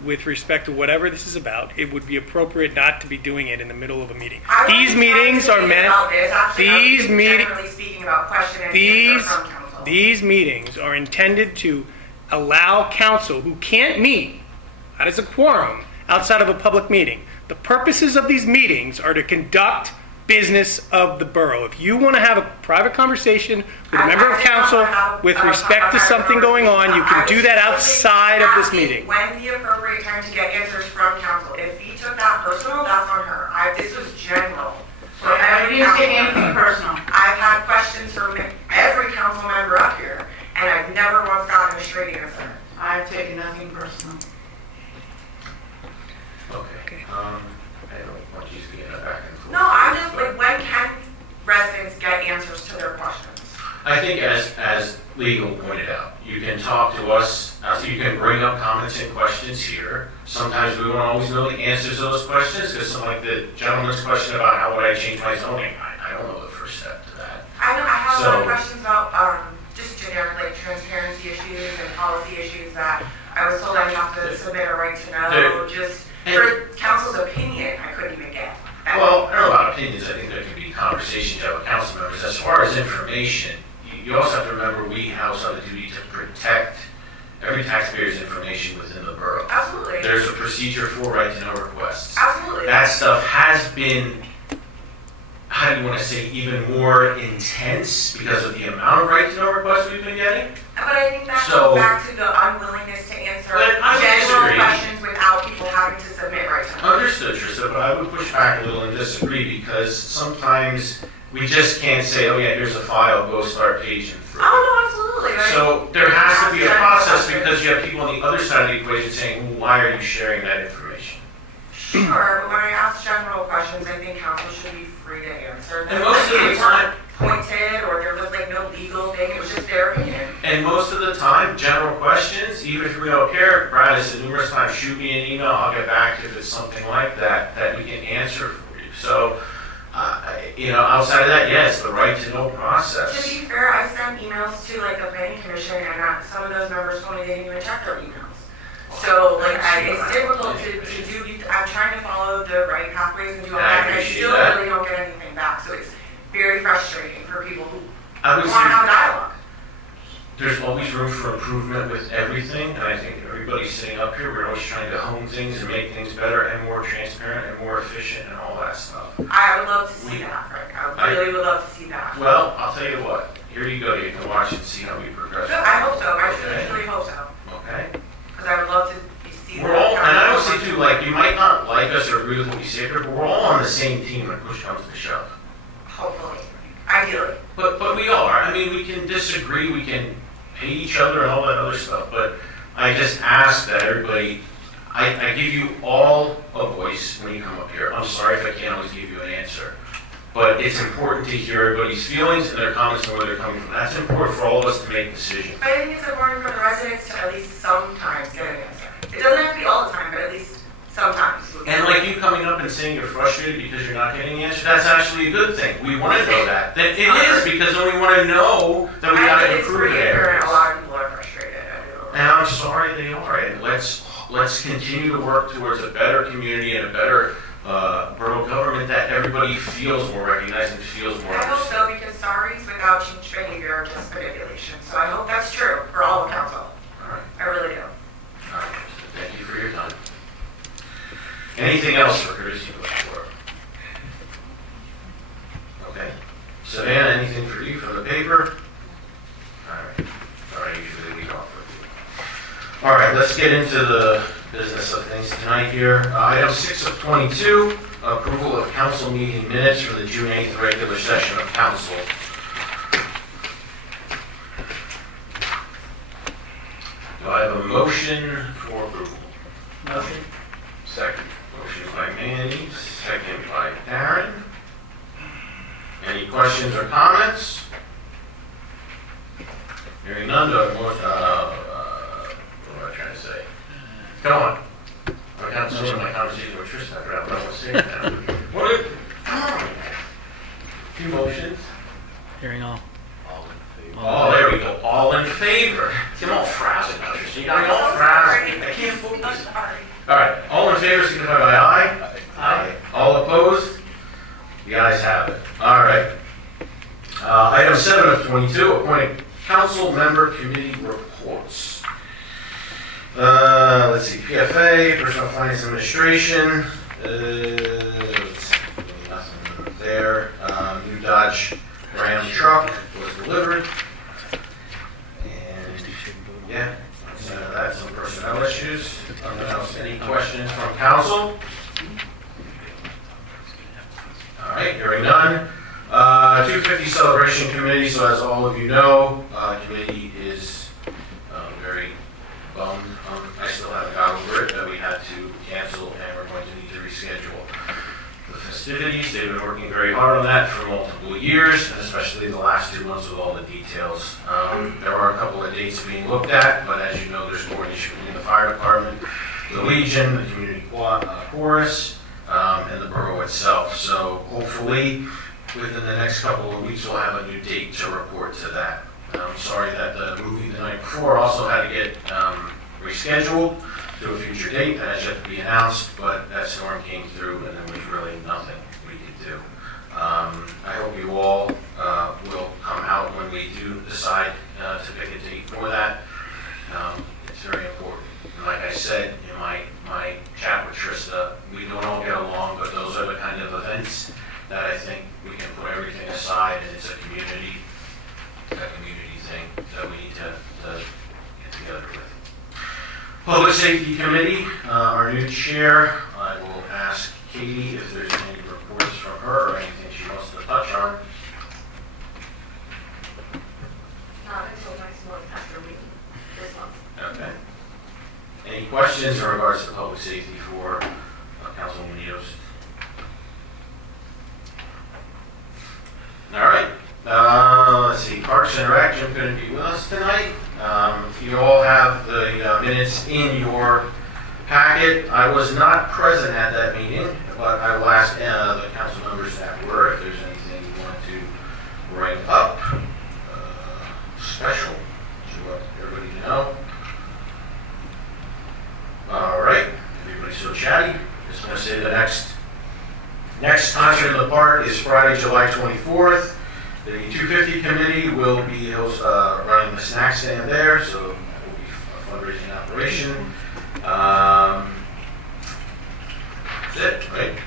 with respect to whatever this is about, it would be appropriate not to be doing it in the middle of a meeting. I wasn't These meetings trying to are speak meant, about this. Actually, I was these just meetings, generally speaking about question and answer from council. these meetings are intended to allow council who can't meet, that is a quorum, outside of a public meeting. The purposes of these meetings are to conduct business of the borough. If you want to have a private conversation with a member of council with respect to something going on, you can do that outside of this meeting. When the appropriate time to get answers from council. If he took that personal, that's on her. This was general. For I every didn't take council anything member. personal. I've had questions from every council member up here, and I've never once gotten a straight answer. I've taken nothing personal. Okay. I don't want you to get back and forth. No, I'm just like, when can residents get answers to their questions? I think as legal pointed out, you can talk to us, you can bring up comments and questions here. Sometimes we won't always know the answers to those questions, because something like the gentleman's question about how would I change my zoning, I don't know the first step to that. I have a lot of So- questions about just generic like transparency issues and policy issues that I was told I have to submit a right to know. Just for council's opinion, I couldn't even get. Well, there are a lot of opinions. I think there could be conversations you have with council members. As far as information, you also have to remember we also have a duty to protect every taxpayer's information within the borough. Absolutely. There's a procedure for right to know requests. Absolutely. That stuff has been, how do you want to say, even more intense because of the amount of right to know requests we've been getting. But I think that So- goes back to the unwillingness to answer But I would general disagree. questions without people having to submit right to know. Understood, Trista, but I would push back a little and disagree because sometimes we just can't say, oh yeah, here's a file, go start paging through. Oh, no, absolutely. Right? So there has to be a General process questions. because you have people on the other side of the equation saying, well, why are you sharing that information? Sure, but when I ask general questions, I think council should be free to answer them. And most of the They time- weren't pointed, or there was like no legal thing, it was just their opinion. And most of the time, general questions, even if we don't care, Brad has said numerous times, shoot me an email, I'll get back to you if it's something like that, that we can answer for you. So, outside of that, yes, the right to know To process. be fair, I sent emails to like the planning commission, and some of those members told me they didn't even check their emails. So it's difficult to do, I'm trying to follow the right pathways and do all I that, and I appreciate still that. really don't get anything back. So it's very frustrating for people who I want would to have say dialogue. there's always room for improvement with everything, and I think everybody sitting up here, we're always trying to hone things and make things better and more transparent and more efficient and all that stuff. I would love to see that, Frank. I really would love to see that. Well, I'll tell you what, here you go, you can watch and see how we progress. Good, I hope so. I Okay. truly hope so. Okay? Because I would love to see We're all, and I don't say too, like, you might not like us or agree with what we say here, but we're all on the same team when push comes to shove. Hopefully. Ideally. But we are. I mean, we can disagree, we can hate each other and all that other stuff, but I just ask that everybody, I give you all a voice when you come up here. I'm sorry if I can't always give you an answer. But it's important to hear everybody's feelings and their comments and where they're coming from. That's important for all of us to make decisions. But I think it's important for the residents to at least sometimes get an answer. It doesn't have to be all the time, but at least sometimes. And like you coming up and saying you're frustrated because you're not getting an answer, that's actually a good thing. We want to know that. That it is, because then we want to know that we got to improve it. areas. A lot of people are frustrated. And I'm sorry they are. And let's continue to work towards a better community and a better borough government that everybody feels more recognized and feels more I hope understood. so, because sorries without change behavior are just manipulation. So I hope that's true for all of council. All right. I really do. All right. Thank you for your time. Anything else for courtesy of the floor? Okay. Savannah, anything for you from the paper? All right. All right, usually lead off with you. All right, let's get into the business of things tonight here. Item 6 of 22, approval of council meeting minutes for the June 8th regular session of council. Do I have a motion for approval? Motion. Second. Motion by Manny, second by Darren. Any questions or comments? Hearing none, do I have a motion, what am I trying to say? Come on. I got some of my conversation with Tristan, I forgot what I was saying now. What are, two motions. Hearing all. Oh, there we go, all in favor. See, I'm all frazzled now, Tristan, you got me all frazzled. I can't focus. All right, all in favor, signify by aye. Aye. All opposed? The ayes have it. All right. Item 7 of 22, appointing council member committee reports. Let's see, PFA, Personal Finance Administration. Let's see, nothing there. New Dodge Ram truck was delivered. And yeah, that's some personnel issues. Nothing else. Any questions from council? All right, hearing none. 250 Celebration Committee, so as all of you know, committee is very bummed. I still haven't got over it, that we had to cancel and we're going to need to reschedule the festivities. They've been working very hard on that for multiple years, and especially the last 2 months with all the details. There are a couple of dates being looked at, but as you know, there's coordination between the fire department, the Legion, the community chorus, and the borough itself. So hopefully, within the next couple of weeks, we'll have a new date to report to that. I'm sorry that the movie the night before also had to get rescheduled to a future date that has yet to be announced, but that storm came through and there was really nothing we could do. I hope you all will come out when we do decide to pick a date for that. It's very important. And like I said in my chat with Trista, we don't all get along, but those are the kind of events that I think we can put everything aside, and it's a community thing that we need to get together with. Public Safety Committee, our new chair, I will ask Katie if there's any reports from her or anything she wants to touch on. Not until next month after this month. Okay. Any questions in regards to public safety for Councilwoman Neos? All right. Let's see. Parks and Rec, Jim couldn't be with us tonight. You all have the minutes in your packet. I was not present at that meeting, but I will ask the council members that were if there's anything you want to bring up special that you want everybody to know. All right. Everybody's so chatty. Just want to say the next concert in the park is Friday, July 24th. The 250 committee will be running the snack stand there, so it will be a fundraising operation. That's it, right?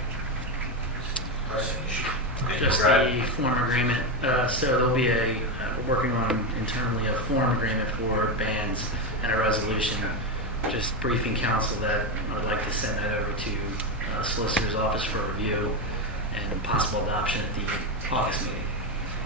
Just the form agreement. So there'll be we're working on internally a form agreement for bands and a resolution. Just briefing council that I'd like to send that over to solicitor's office for review and possible adoption at the August meeting.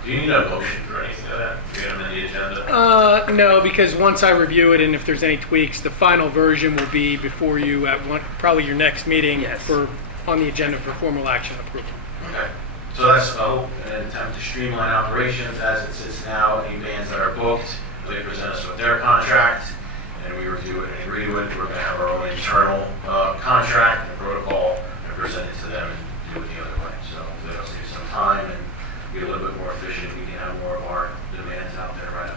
Do you need a motion for anything like that? Do you have on the agenda? No, because once I review it and if there's any tweaks, the final version will be before you at probably your next meeting. Yes. On the agenda for formal action approval. Okay. So that's an attempt to streamline operations as it sits now. Any bands that are booked, they present us with their contract, and we review it and agree to it. We're going to have our own internal contract and protocol and present it to them and do it the other way. So that'll save some time and be a little bit more efficient. We can have more of our demands out there right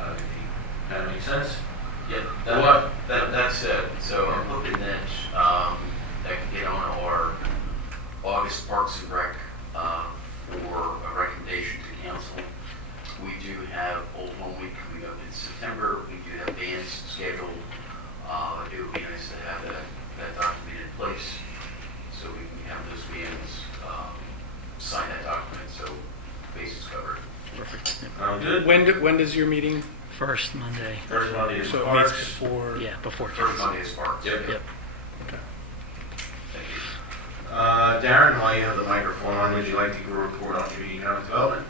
out of the gate. That makes sense? Yeah, that's it. So I'm hoping that that can get on our August Parks and Rec for a recommendation to council. We do have Old Home Week coming up in September. We do have bands scheduled. It would be nice to have that document in place so we can have those bands sign that document so bases covered. Perfect. Good. When does your meeting? First Monday. First Monday is So it Parks. meets before. Yeah, before First council. Monday is Parks. Yep. Yep. Okay. Thank you. Darren, while you have the microphone on, would you like to give a report on community economic development?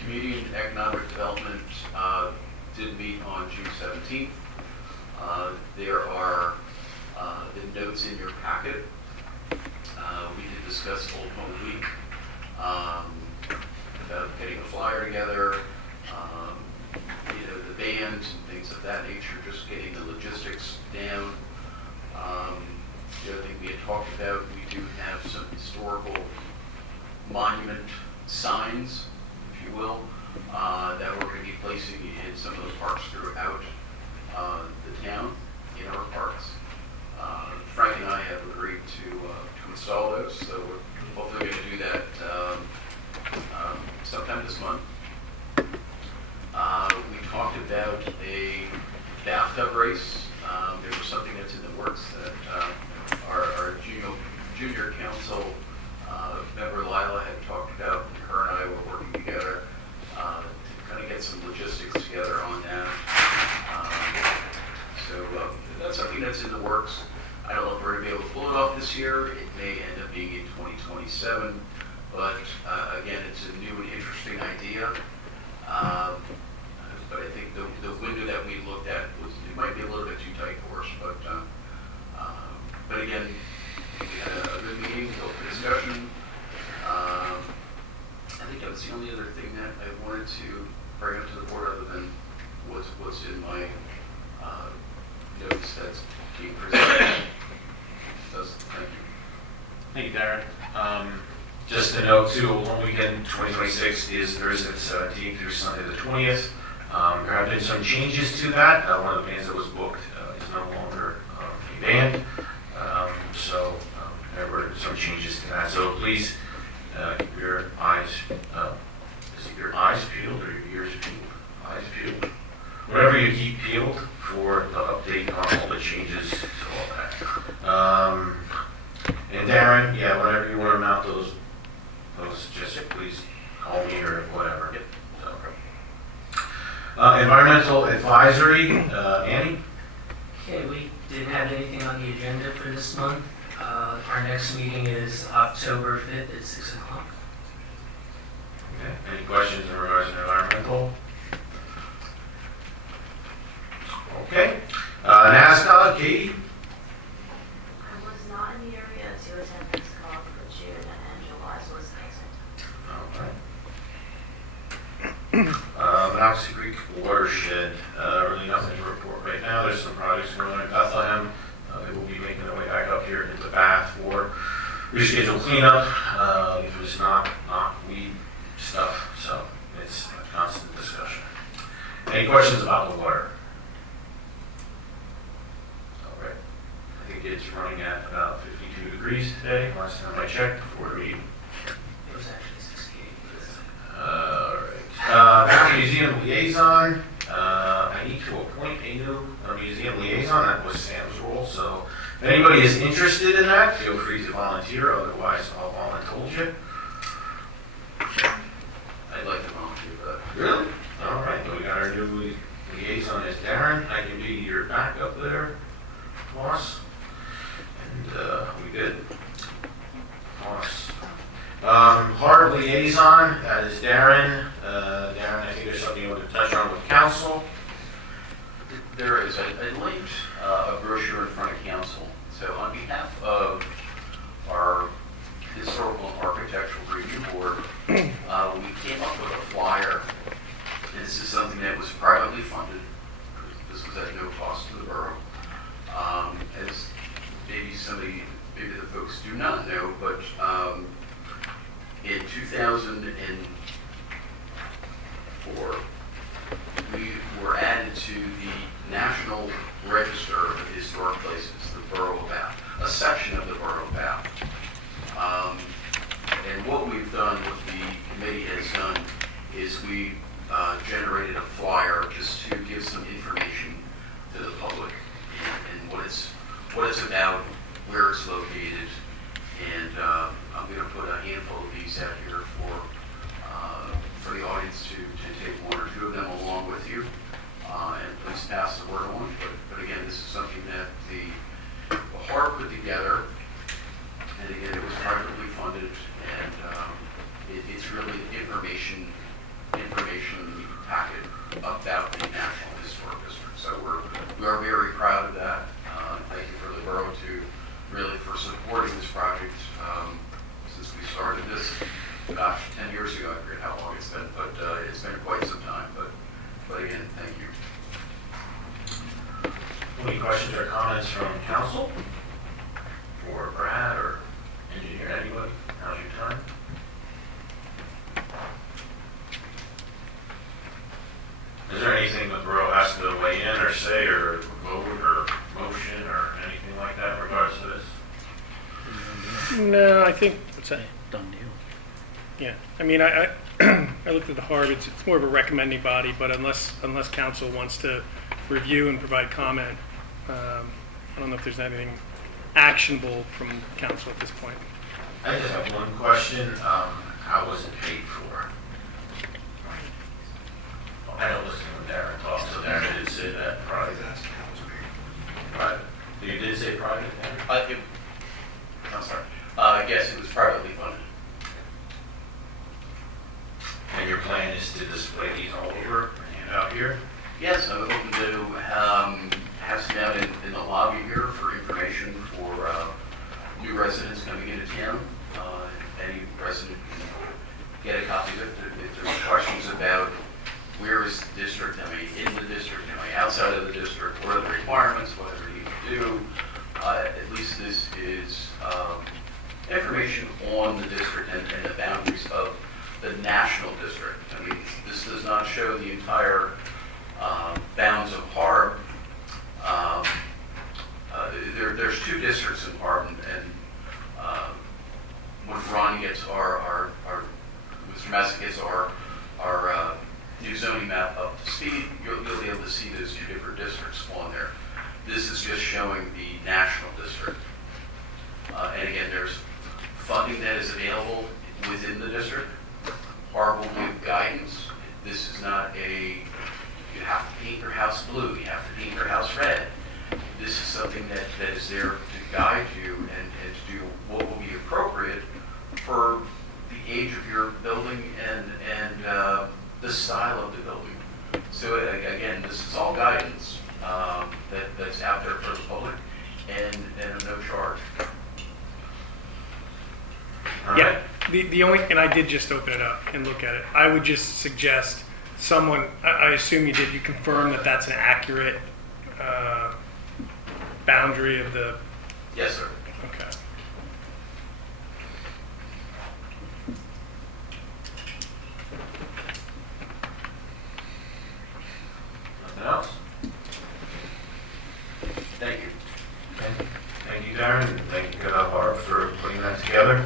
Community and Economic Development did meet on June 17th. There are the notes in your packet. We did discuss Old Home Week, about getting a flyer together, the bands and things of that nature, just getting the logistics down. The other thing we had talked about, we do have some historical monument signs, if you will, that we're going to be placing in some of those parks throughout the town in our parks. Frank and I have agreed to install those, so we're hopefully going to do that sometime this month. We talked about a bathtub race. There was something that's in the works that our junior council member Lilah had talked about. Her and I were working together to kind of get some logistics together on that. So that's something that's in the works. I don't know if we're going to be able to pull it off this year. It may end up being in 2027. But again, it's a new and interesting idea. But I think the window that we looked at it might be a little bit too tight for us. But again, we had a good meeting, open discussion. I think that was the only other thing that I wanted to bring up to the board, other than what's in my notes that's being presented. Thank you. Thank you, Darren. Just to note too, Long Weekend 2026 is Thursday the 17th through Sunday the 20th. There have been some changes to that. One of the bands that was booked is no longer a band. So there were some changes to that. So please keep your eyes, is it your eyes peeled or your ears peeled? Eyes peeled. Whatever you keep peeled for the update on all the changes to all that. And Darren, yeah, whenever you want to mount those just please call me or whatever. So, environmental advisory, Annie? Okay, we didn't have anything on the agenda for this month. Our next meeting is October 5th at 6 o'clock. Okay. Any questions in regards to environmental? Okay. NASDAQ, Katie? I was not in the area to attend this call for June, and July was absent. All right. Monocacy Creek watershed, really nothing to report right now. There's some projects going on in Bethlehem. They will be making their way back up here into Bath for rescheduled cleanup. It was not weed stuff, so it's a constant discussion. Any questions about the water? All right. I think it's running at about 52 degrees today, last time I checked before the meeting. It was actually 68. All right. Bath Museum Liaison. I need to appoint a new museum liaison. That was Sam's role. So if anybody is interested in that, feel free to volunteer. Otherwise, I'll volunteer you. I'd like to volunteer for that. Really? All right. So we got our new liaison as Darren. I can be your backup there, boss. And we good. Boss. Hard liaison, that is Darren. Darren, I think there's something you want to touch on with council. There is. I linked a brochure in front of council. So on behalf of our Historical and Architectural Review Board, we came up with a flyer. And this is something that was privately funded. This was at no cost to the borough. As maybe the folks do not know, but in 2004, we were added to the National Register of Historic Places, the Borough of Bath, a section of the Borough of Bath. And what we've done, what the committee has done, is we generated a flyer just to give some information to the public and what it's about, where it's located, and I'm going to put a handful of these out here for the audience to take one or two of them along with you, and please pass the word on. But again, this is something that the HARP put together, and again, it was privately funded, and it's really an information packet about the National Historic District. So we are very proud of that. Thank you for the borough for supporting this project since we started this, 10 years ago. I forget how long it's been, but it's been quite some time. But again, thank you. Any questions or comments from council? For Brad or engineer, anybody? Now's your time. Is there anything the borough has to weigh in or say, or What's that? Done deal. Yeah, I mean, I I looked at the HARB, it's more of a recommending body, but unless council wants to review and provide comment, I don't know if there's anything actionable from council at this point. I just have one question. How was it paid for? I don't listen when Darren talks, so Darren did say that private. Private. You did say private, Darren? I'm sorry. Yes, it was privately funded. And your plan is to display these all over and hand out here? Yes, I'm hoping to have some out in the lobby here for information for new residents coming into town. Any resident can get a copy of it. If there's questions about where is the district, am I in the district, am I outside of the district, what are the requirements, what do we need to do, at least this is information on the district and the boundaries of the national district. I mean, this does not show the entire bounds of HARB. There's two districts in HARB, and when Ron gets Mr. Massa gets our new zoning map up to speed, you'll be able to see those two different districts on there. This is just showing the national district. And again, there's funding that is available within the district. HARB will give guidance. This is not you have to paint your house blue, you have to paint your house red. This is something that is there to guide you and to do what will be appropriate for the age of your building and the style of the building. So again, this is all guidance that's out there for the public and no charge. Yeah, the only, and I did just open it up and look at it. I would just suggest someone, I assume you confirm that that's an accurate boundary of the... Yes, sir. Okay. Nothing else? Thank you. Thank you, Darren, and thank you, Goldfarb, for putting that together.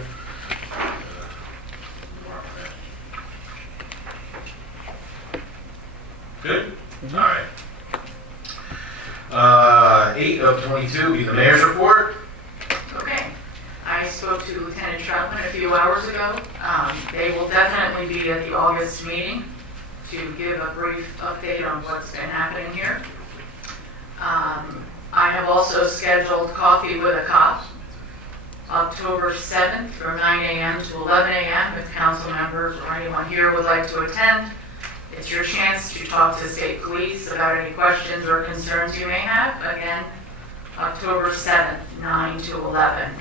Good? All right. 8 of 22 will be the mayor's report. Okay. I spoke to Lieutenant Troutman a few hours ago. They will definitely be at the August meeting to give a brief update on what's been happening here. I have also scheduled Coffee with a Cop, October 7th from 9 a.m. to 11 a.m. If council members or anyone here would like to attend. It's your chance to talk to state police about any questions or concerns you may have. Again, October 7th, 9 to 11.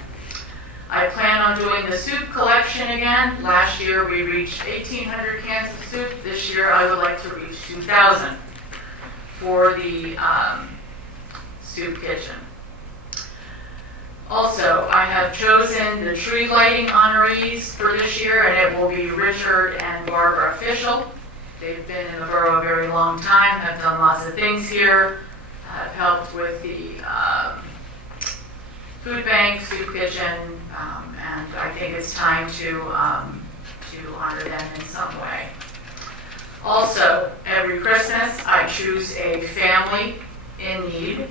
I plan on doing the soup collection again. Last year we reached 1,800 cans of soup. This year I would like to reach 2,000 for the soup kitchen. Also, I have chosen the tree lighting honorees for this year, and it will be Richard and Barbara Fischel. They've been in the borough a very long time, have done lots of things here, have helped with the food bank, soup kitchen, and I think it's time to honor them in some way. Also, every Christmas, I choose a family in need,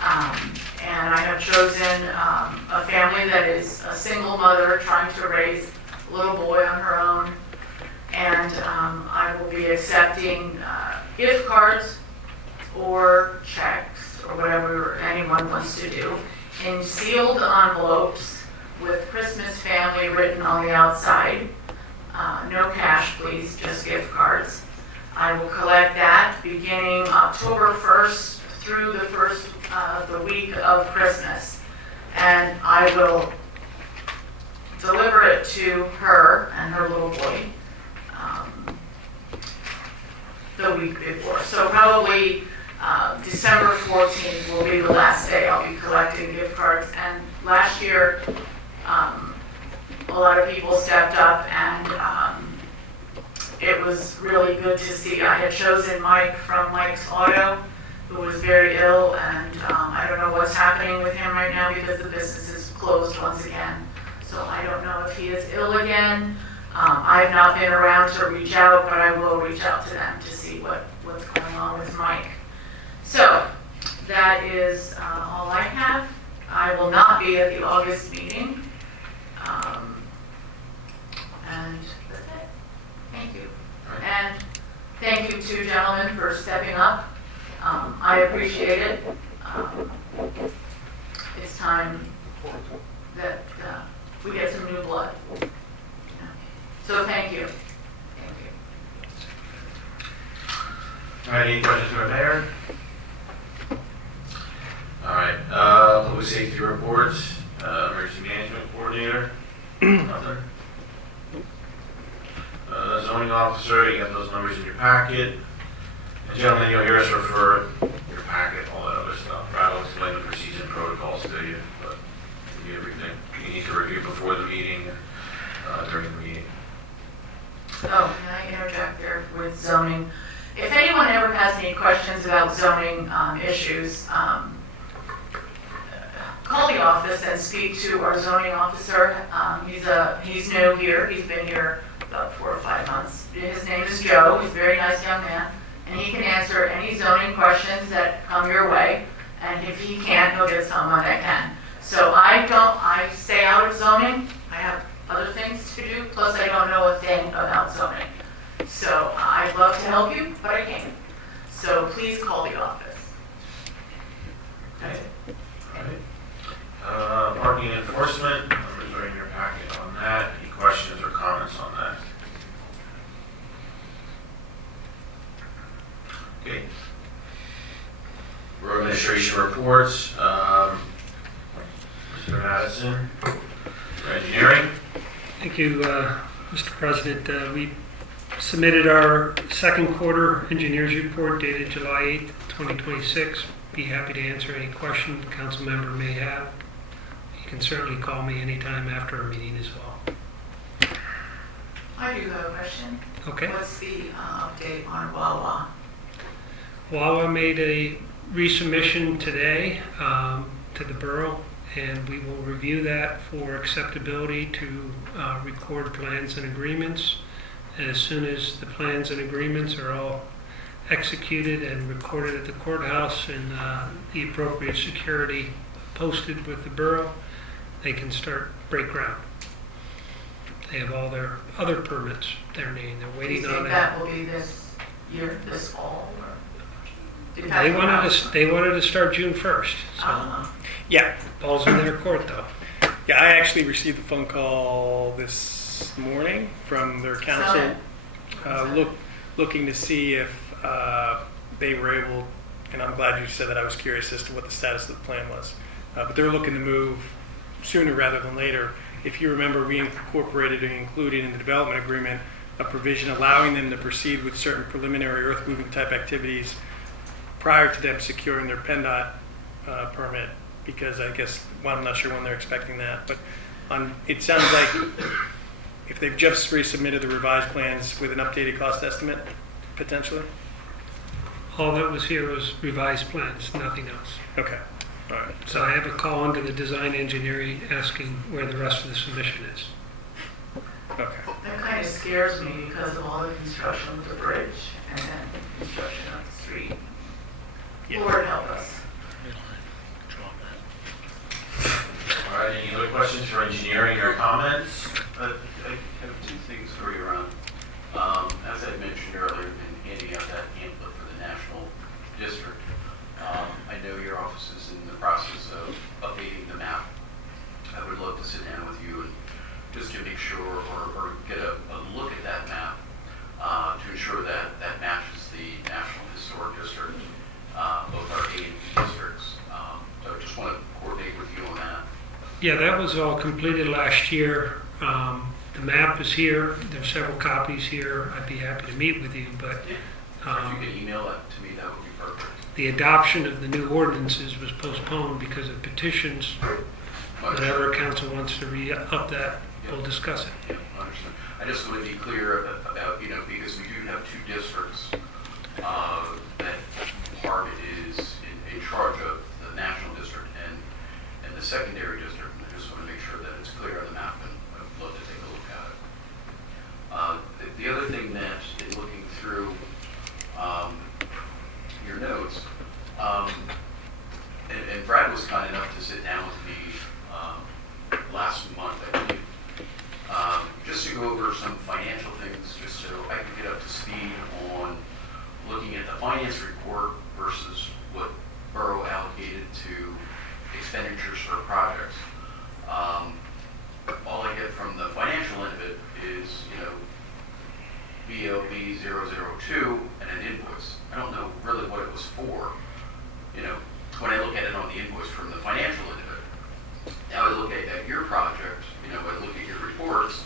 and I have chosen a family that is a single mother trying to raise a little boy on her own. And I will be accepting gift cards or checks or whatever anyone wants to do in sealed envelopes with Christmas family written on the outside. No cash, please, just gift cards. I will collect that beginning October 1st through the week of Christmas. And I will deliver it to her and her little boy the week before. So probably December 14th will be the last day I'll be collecting gift cards. And last year, a lot of people stepped up, and it was really good to see. I had chosen Mike from Mike's Auto, who was very ill, and I don't know what's happening with him right now because the business is closed once again. So I don't know if he is ill again. I've not been around to reach out, but I will reach out to them to see what's going on with Mike. So that is all I have. I will not be at the August meeting. And that's it. Thank you. And thank you two gentlemen for stepping up. I appreciate it. It's time that we get some new blood. So thank you. Thank you. All right, any questions for the mayor? All right, public safety reports, emergency management coordinator. Nothing. Zoning officer, you got those numbers in your packet. And gentlemen, you'll hear us refer your packet, all that other stuff. Brad will explain the procedures and protocols to you, but give you everything you need to review before the meeting, during the meeting. Oh, can I interject there with zoning? If anyone ever has any questions about zoning issues, call the office and speak to our zoning officer. He's new here. He's been here about 4 or 5 months. His name is Joe. He's a very nice young man, and he can answer any zoning questions that come your way. And if he can't, he'll get someone that can. So I stay out of zoning. I have other things to do. Plus, I don't know a thing about zoning. So I'd love to help you, but I can't. So please call the office. Okay. All right. Parking enforcement, numbers are in your packet on that. Any questions or comments on that? Okay. Road administration reports. Mr. Madison, for engineering. Thank you, Mr. President. We submitted our second quarter engineers report dated July 8th, 2026. Be happy to answer any question the council member may have. You can certainly call me anytime after our meeting as well. I do have a question. Okay. What's the update on Wawa? Wawa made a resubmission today to the borough, and we will review that for acceptability to record plans and agreements. And as soon as the plans and agreements are all executed and recorded at the courthouse and the appropriate security posted with the borough, they can start break ground. They have all their other permits they're needing. They're waiting on Do you think that. that will be this year, this fall? Or They wanted to start June 1st. So Yeah. ball's in their court though. Yeah, I actually received a phone call this morning from their council looking to see if they were able, and I'm glad you said that. I was curious as to what the status of the plan was. But they're looking to move sooner rather than later. If you remember, we incorporated and included in the development agreement a provision allowing them to proceed with certain preliminary earth moving type activities prior to them securing their PennDOT permit, because I guess, well, I'm not sure when they're expecting that, but it sounds like if they've just resubmitted the revised plans with an updated cost estimate, potentially? All that was here was revised plans, nothing else. Okay, all right. So I have a call into the design engineering asking where the rest of the submission is. Okay. That kind of scares me because of all the construction of the bridge and then construction of the street. Yeah. Lord help us. All right, any other questions for engineering or comments? I have two things for you, Ron. As I mentioned earlier, I've been handing out that pamphlet for the National District. I know your office is in the process of updating the map. I would love to sit down with you and just to make sure or get a look at that map to ensure that that matches the National Historic District, both our A and B districts. So I just want to coordinate with you on that. Yeah, that was all completed last year. The map is here. There's several copies here. I'd be happy to meet with you, but If you could email that to me, that would be perfect. the adoption of the new ordinances was postponed because of petitions. Whenever council wants to re-up that, we'll discuss it. Yeah, I understand. I just want to be clear about, because we do have two districts that Harvard is in charge of, the National District and the Secondary District. I just want to make sure that it's clear on the map and other thing that, in looking through your notes, and Brad was kind enough to sit down with me last month, I believe, just to go over some financial things, just so I can get up to speed on looking at the finance report versus what Borough allocated to expenditures for projects. All I get from the financial end of it is, BOB 002 and an invoice. I don't know really what it was for, when I look at it on the invoice from the financial end of it. Now I look at your project, I look at your reports,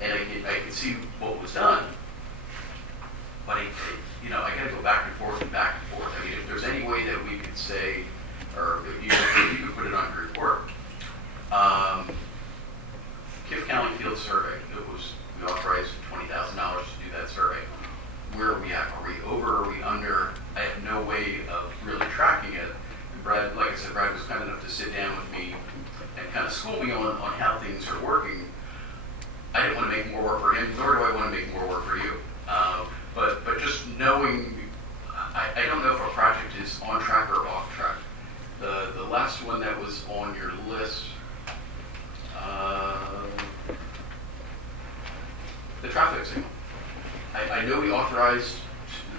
and I can see what was done. But I got to go back and forth and back and forth. I mean, if there's any way that we could say, or if you could put it on your report, Kiff County Field Survey, we authorized $20,000 to do that survey. Where are we at? Are we over? Are we under? I have no way of really tracking it. And Brad, like I said, Brad was kind enough to sit down with me and kind of school me on how things are working. I didn't want to make more work for him, nor do I want to make more work for you. But just knowing, I don't know if a project is on track or off track. The last one that was on your list, the traffic signal. I know we authorized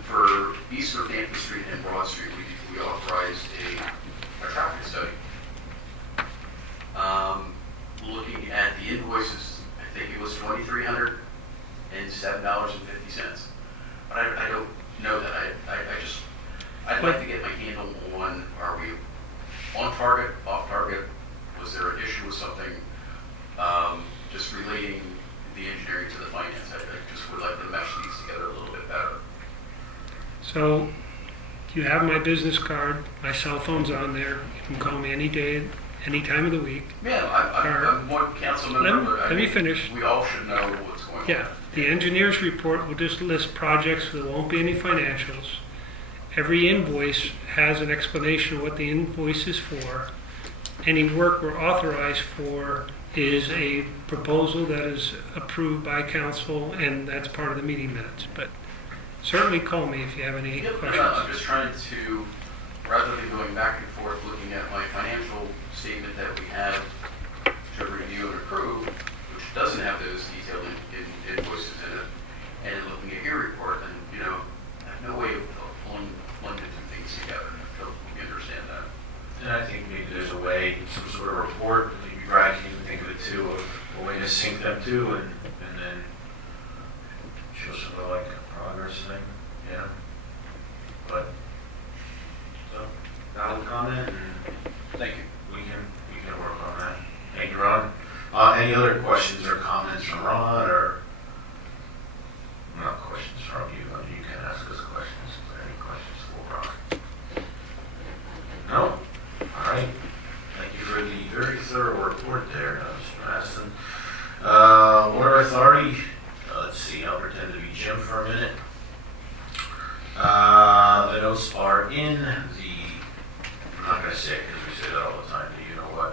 for East Northampton Street and Broad Street, we authorized a traffic study. Looking at the invoices, I think it was $2,307.50. But I don't know that. I'd like to get my handle on, are we on target, off target? Was there an issue with something? Just relating the engineering to the finance. I just would like to mesh these together a little bit better. So you have my business card, my cell phone's on there. You can call me any day, any time of the week. Yeah, I'm one council member, but let me finish. We all should know what's going on. Yeah, the engineer's report will just list projects, there won't be any financials. Every invoice has an explanation of what the invoice is for. Any work we're authorized for is a proposal that is approved by council, and that's part of the meeting minutes. But certainly call me if you have any questions. I'm just trying to, rather than going back and forth looking at my financial statement that we have to review and approve, which doesn't have those detailed invoices in it, and looking at your report, and I have no way of pulling two things together. I hope you understand that. And I think maybe there's a way, some sort of report, maybe Brad can even think of it too, of a way to sync them too, and then show some of like a progress thing, yeah. But, so, valid comment, and Thank you. we can work on that. Thank you, Ron. Any other questions or comments from Ron, or not questions from you? I mean, you can ask us questions. Is there any questions for Ron? No? All right. Thank you for the very thorough report there, Mr. Madison. Water Authority, let's see, I'll pretend to be Jim for a minute. The notes are in the, I'm not going to say it because we say that all the time, but you know what?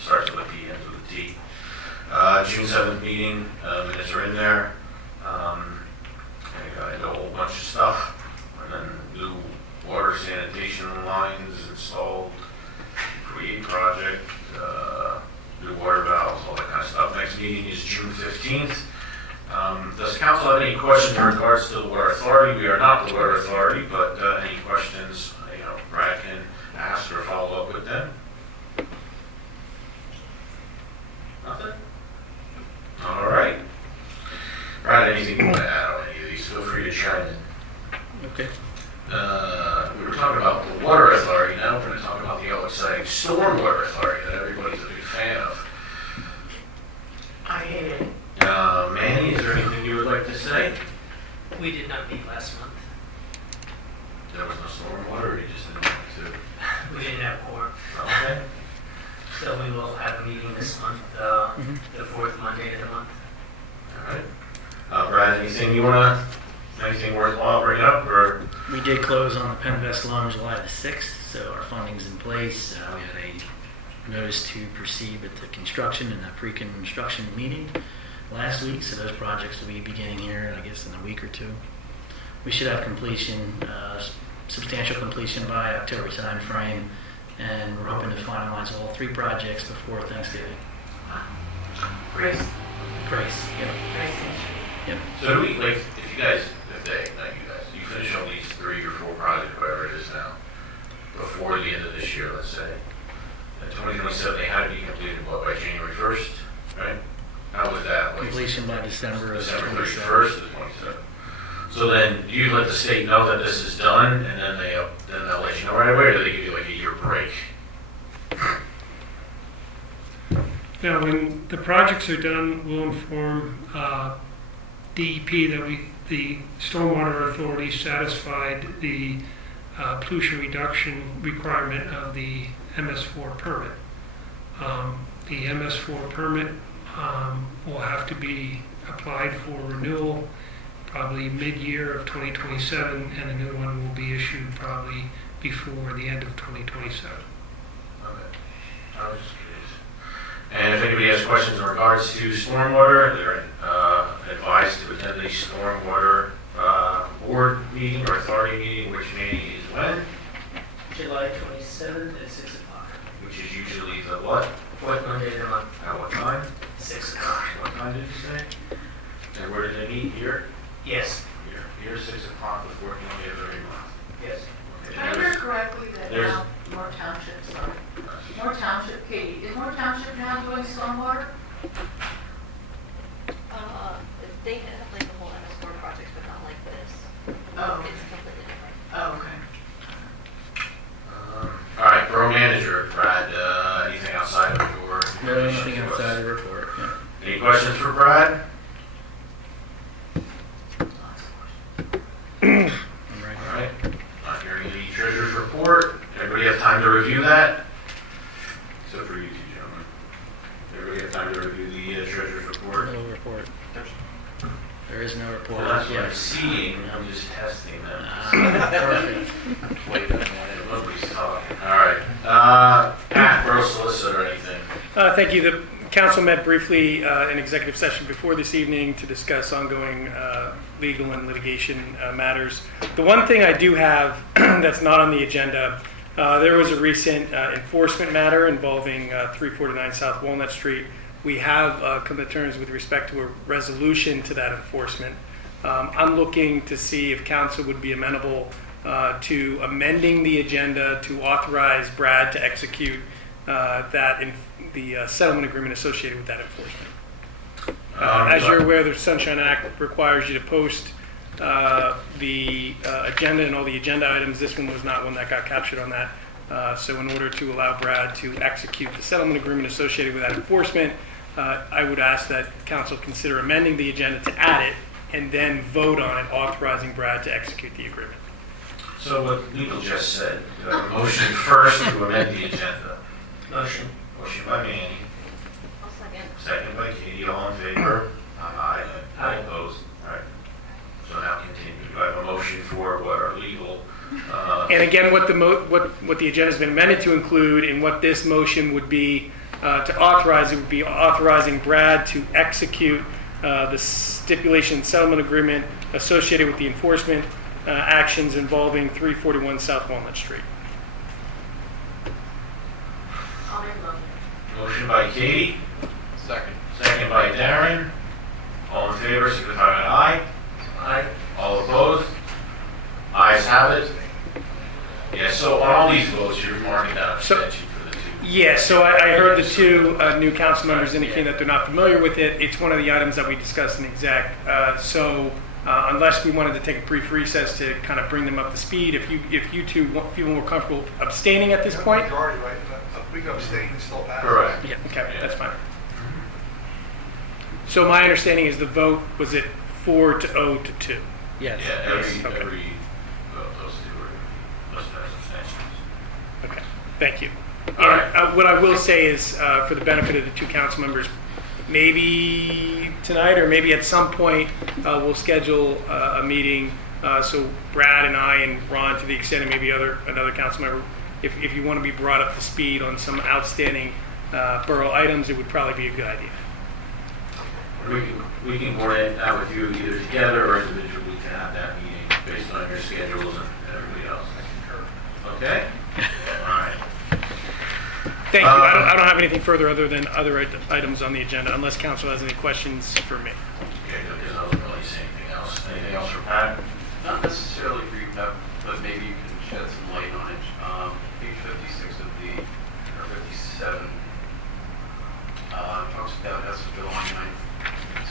Starts with a P, ends with a T. June 7th meeting, minutes are in there. And it got into a whole bunch of stuff. And then new water sanitation lines installed, create project, new water valves, all that kind of stuff. Next meeting is June 15th. Does council have any questions in regards to the Water Authority? We are not the Water Authority, but any questions, Brad can ask or follow up with them. Nothing? All right. Brad, anything you want to add on any of these? Feel free to chime in. Okay. We were talking about the Water Authority, now we're going to talk about the all exciting Stormwater Authority that everybody's a big fan of. I hate it. Manny, is there anything you would like to say? We did not meet last month. There was no stormwater, or you just didn't want to? We didn't have quorum. Okay. So we will have a meeting this month, the fourth Monday of the month. All right. Brad, anything worthwhile bringing up, or? We did close on the Penvest loan July the 6th, so our funding's in place. We had a notice to proceed with the construction and a pre-construction meeting. last week, so those projects will be beginning here, I guess, in a week or two. We should have completion, substantial completion by October timeframe, and we're hoping to finalize all 3 projects before Thanksgiving. Grace. Grace, yep. Yep. So do we, like, if you guys, not you guys, you finish on these 3 or 4 projects, whatever it is now, before the end of this year, let's say, in 2027, they had to be completed, what, by January 1st, right? How was that? Like, Completion by December of December 27. 31st of 27. So then, do you let the state know that this is done, and then they'll let you know right away, or do they give you like a year break? Now, when the projects are done, we'll inform DEP that the Stormwater Authority satisfied the pollution reduction requirement of the MS4 permit. The MS4 permit will have to be applied for renewal probably mid-year of 2027, and a new one will be issued probably before the end of 2027. Okay. I was just curious. And if anybody has questions in regards to stormwater, they're advised to attend the stormwater board meeting or authority meeting, which meeting is when? July 27th at 6 o'clock. Which is usually the what? Fourth Monday of the month. At what time? 6 o'clock. What time did you say? And where did they meet? Here? Yes. Here, 6 o'clock, the fourth Monday of every month. Yes. Did I hear correctly that There's- now Moore Township, sorry, Moore Township, Katie, is Moore Township now doing stormwater? They have like the whole MS4 projects, but not like this. Oh. It's completely different. Oh, okay. All right, borough manager, Brad, anything outside of your? No, nothing outside the report. Yeah. Any questions for Brad? I'm right. All right, not hearing the treasurer's report. Everybody have time to review that? Except for you two gentlemen. Everybody have time to review the treasurer's report? No report. There is no report. Well, that's what I'm seeing, I'm just testing them. Perfect. Wait a minute, nobody's talking. All right, Pat, borough solicitor, anything? Thank you. The council met briefly in executive session before this evening to discuss ongoing legal and litigation matters. The one thing I do have that's not on the agenda, there was a recent enforcement matter involving 349 South Walnut Street. We have come to terms with respect to a resolution to that enforcement. I'm looking to see if council would be amenable to amending the agenda to authorize Brad to execute the settlement agreement associated with that enforcement. As you're aware, the Sunshine Act requires you to post the agenda and all the agenda items. This one was not one that got captured on that. So in order to allow Brad to execute the settlement agreement associated with that enforcement, I would ask that council consider amending the agenda to add it and then vote on it, authorizing Brad to execute the agreement. So what legal just said, do I have a motion first to amend the agenda? Motion. Motion by Manny, I'll second. second by Katie, all in favor? Aye. All Aye. opposed? All right. So now continue. Do I have a motion for what are legal? And again, what the agenda has been amended to include, and what this motion would be to authorize, it would be authorizing Brad to execute the stipulation settlement agreement associated with the enforcement actions involving 341 South Walnut Street. I'll make a motion. Motion by Katie, Second. second by Darren. All in favor, signify by aye. Aye. All opposed? Ayes have it. Yeah, so on all these votes, you're marking down abstention for the two. Yeah, so I heard the two new council members indicate that they're not familiar with it. It's one of the items that we discussed in exec. So unless we wanted to take a brief recess to kind of bring them up to speed, if you two feel more comfortable abstaining at this point. Majority, right? We can abstain and still pass. Correct. Yeah, okay, that's fine. So my understanding is the vote, was it 4-0 to 2? Yes. Yeah, Okay. every vote, those two are, those pass abstentions. Okay, thank you. All right. And what I will say is, for the benefit of the two council members, maybe tonight or maybe at some point, we'll schedule a meeting. So Brad and I and Ron, to the extent and maybe another council member, if you want to be brought up to speed on some outstanding borough items, it would probably be a good idea. We can coordinate that with you either together or individually to have that meeting based on your schedules and everybody else. Okay? All right. Thank you. I don't have anything further other than other items on the agenda, unless council has any questions for me. Okay, because I wasn't really saying anything else. Anything else for Pat? Not necessarily for you, Pep, but maybe you can shed some light on it. Page 56 of or 57, talks about Asdourian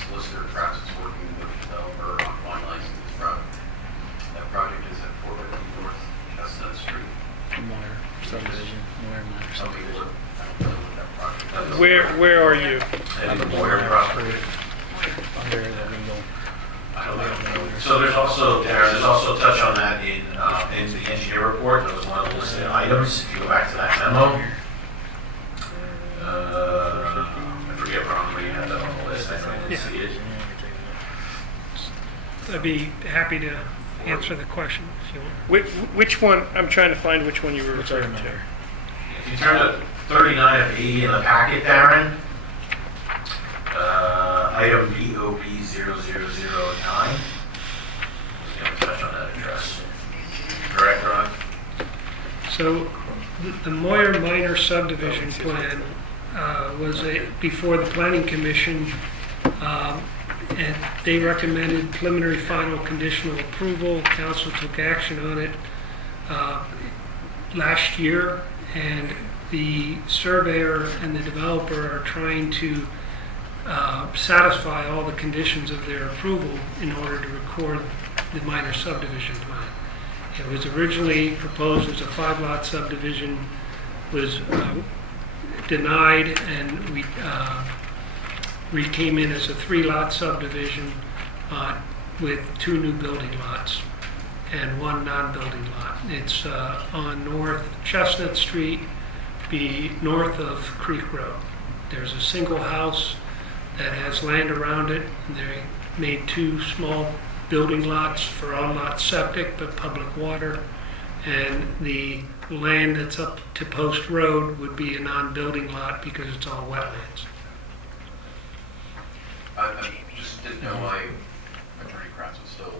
solicitor perhaps is working with the developer on finalizing this project. That project is at 450 North Chestnut Street. Minor subdivision, minor Something subdivision. I don't know what that project is. Where are you? And the Moyer property? Under the legal. I don't know. So there's also, Darren, there's also a touch on that in the engineer report. That was one of the listed items. If you go back to that memo. I forget where I'm reading that on the list. I don't see it. I'd be happy to answer the question if you want. Which one? I'm trying to find which one you were referring to. If you turn to 39 of 80 in the packet, Darren, item BOB 0009. I was going to touch on that address. Correct, Ron? So the Moyer minor subdivision plan was before the planning commission, and they recommended preliminary final conditional approval. Council took action on it last year, and the surveyor and the developer are trying to satisfy all the conditions of their approval in order to record the minor subdivision plan. It was originally proposed as a 5-lot subdivision, was denied, and we came in as a 3-lot subdivision with 2 new building lots and 1 non-building lot. It's on North Chestnut Street, be north of Creek Road. There's a single house that has land around it, and they made 2 small building lots for on-lot septic but public water, and the land that's up to Post Road would be a non-building lot because it's all wetlands. I just didn't know why Attorney Kratz was still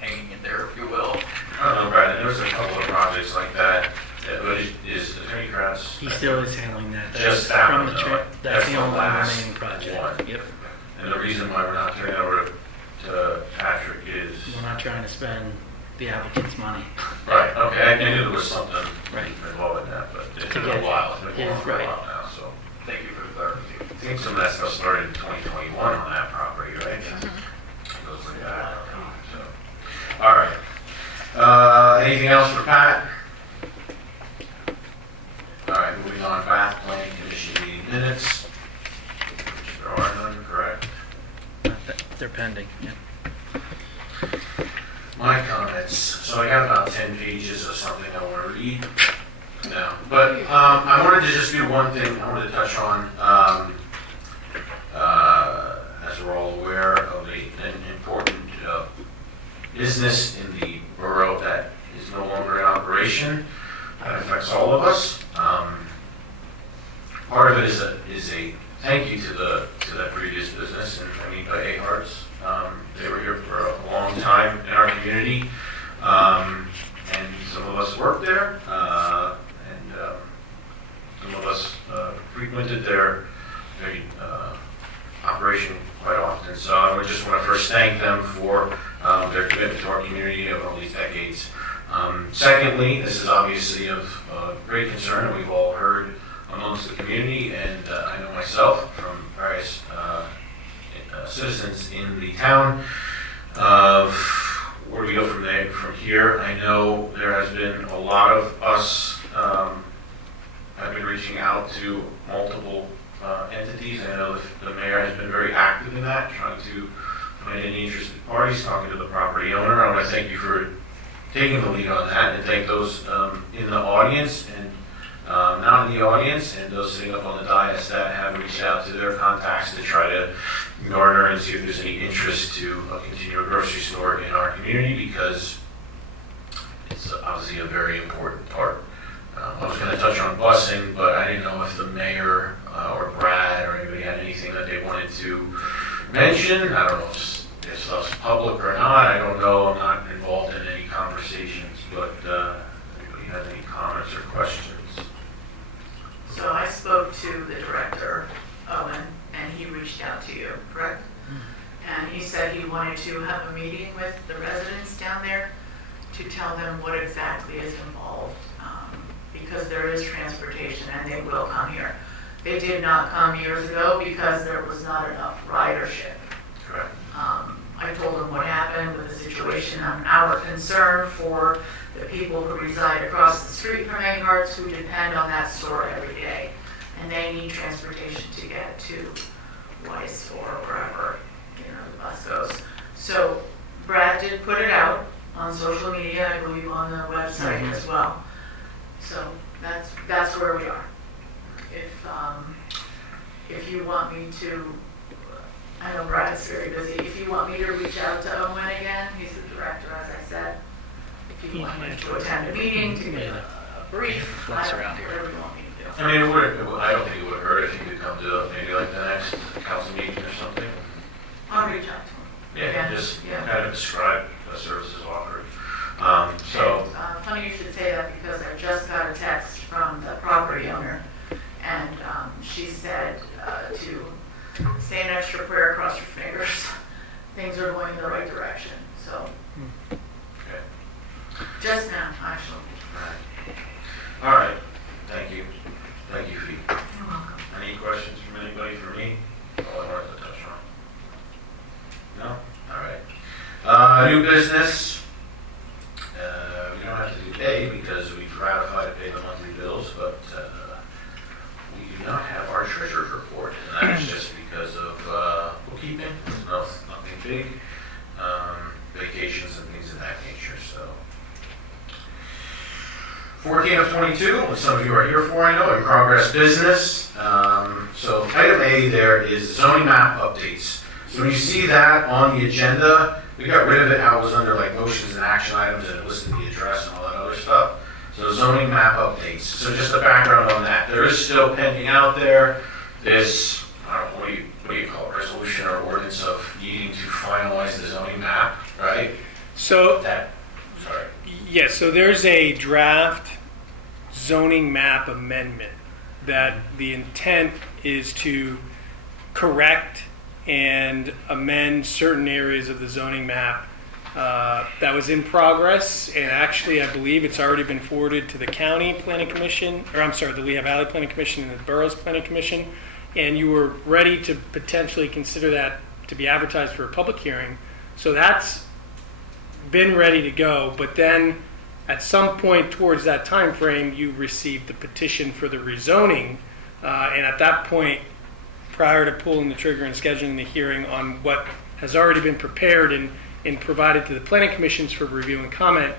hanging in there, if you will. I don't know, Brandon. There's a couple of projects like that. But is Attorney Kratz? He still is handling that. Just that from one, the though. that's the only last remaining project. one. Yep. And the reason why we're not turning it over to Patrick is... We're not trying to spend the applicant's money. Right, okay, I knew there was something Right. involved in that, but it's To been a get- while. It's been going on for a right. while now, so... Thank you for the clarification. I think some of that stuff started in 2021 on that property, right? It goes like that. So. All right. Anything else for Pat? All right, moving on. Bath Planning Commission meeting minutes, which there are none, correct? They're pending. Yeah. My comments. So I got about 10 pages of something I want to read. No, but I wanted to just do one thing I wanted to touch on. As we're all aware of an important business in the borough that is no longer in operation. That affects all of us. Part of it is a thank you to that previous business, and I mean by A-Hearts. They were here for a long time in our community, and some of us worked there, and some of us frequented their operation quite often. So I would just want to first thank them for their commitment to our community over all these decades. Secondly, this is obviously of great concern, and we've all heard amongst the community, and I know myself from various citizens in the town of where do we go from here. I know there has been a lot of us have been reaching out to multiple entities. I know the mayor has been very active in that, trying to find any interested parties, talking to the property owner. I want to thank you for taking the lead on that, and thank those in the audience and not in the audience, and those sitting up on the dais that have reached out to their contacts to try to garner and see if there's any interest to continue a grocery store in our community, because it's obviously a very important part. I was going to touch on busing, but I didn't know if the mayor or Brad or anybody had anything that they wanted to mention. I don't know if stuff's public or not. I don't know. I'm not involved in any conversations, but anybody has any comments or questions? So I spoke to the director, Owen, and he reached out to you, correct? And he said he wanted to have a meeting with the residents down there to tell them what exactly is involved, because there is transportation and they will come here. They did not come years ago because there was not enough ridership. Correct. I told them what happened with the situation and our concern for the people who reside across the street from Angst who depend on that store every day. And they need transportation to get to Weiss or wherever, the bus goes. So Brad did put it out on social media, I believe on the website as well. So that's where we are. If you want me to, I know Brad's very busy, if you want me to reach out to Owen again, he's the director, as I said. If you want me to attend a meeting, to get a brief, I don't know, whatever you want me to do. I mean, I don't think it would hurt if you could come to maybe like the next council meeting or something. I'll reach out to him. Yeah, Again, just yeah. kind of describe the services offered. Funny you should say that because I just got a text from the property owner, and she said to say an extra prayer, cross your fingers. Things are going in the right direction. So, okay. Just now, actually. All right. Thank you. Thank you, Fee. You're welcome. Any questions from anybody for me? All I wanted to touch on. No? All right. New business. We don't have to do today because we ratified to pay the monthly bills, but we do not have our treasurer's report, and that's just because of bookkeeping. Nothing big. Vacations and things of that nature. So 14 of 22, what some of you are here for, I know, in progress business. So item A there is zoning map updates. So when you see that on the agenda, we got rid of it how it was under like motions and action items and it listed the address and all that other stuff. So zoning map updates. So just a background on that. There is still pending out there this, I don't know, what do you call it, resolution or ordinance of needing to finalize the zoning map, right? So, sorry. Yes, so there's a draft zoning map amendment that the intent is to correct and amend certain areas of the zoning map that was in progress. And actually, I believe it's already been forwarded to the county planning commission, or I'm sorry, the Lilah Valley Planning Commission and the borough's planning commission. And you were ready to potentially consider that to be advertised for a public hearing. So that's been ready to go. But then at some point towards that time frame, you received the petition for the rezoning. And at that point, prior to pulling the trigger and scheduling the hearing on what has already been prepared and provided to the planning commissions for review and comment,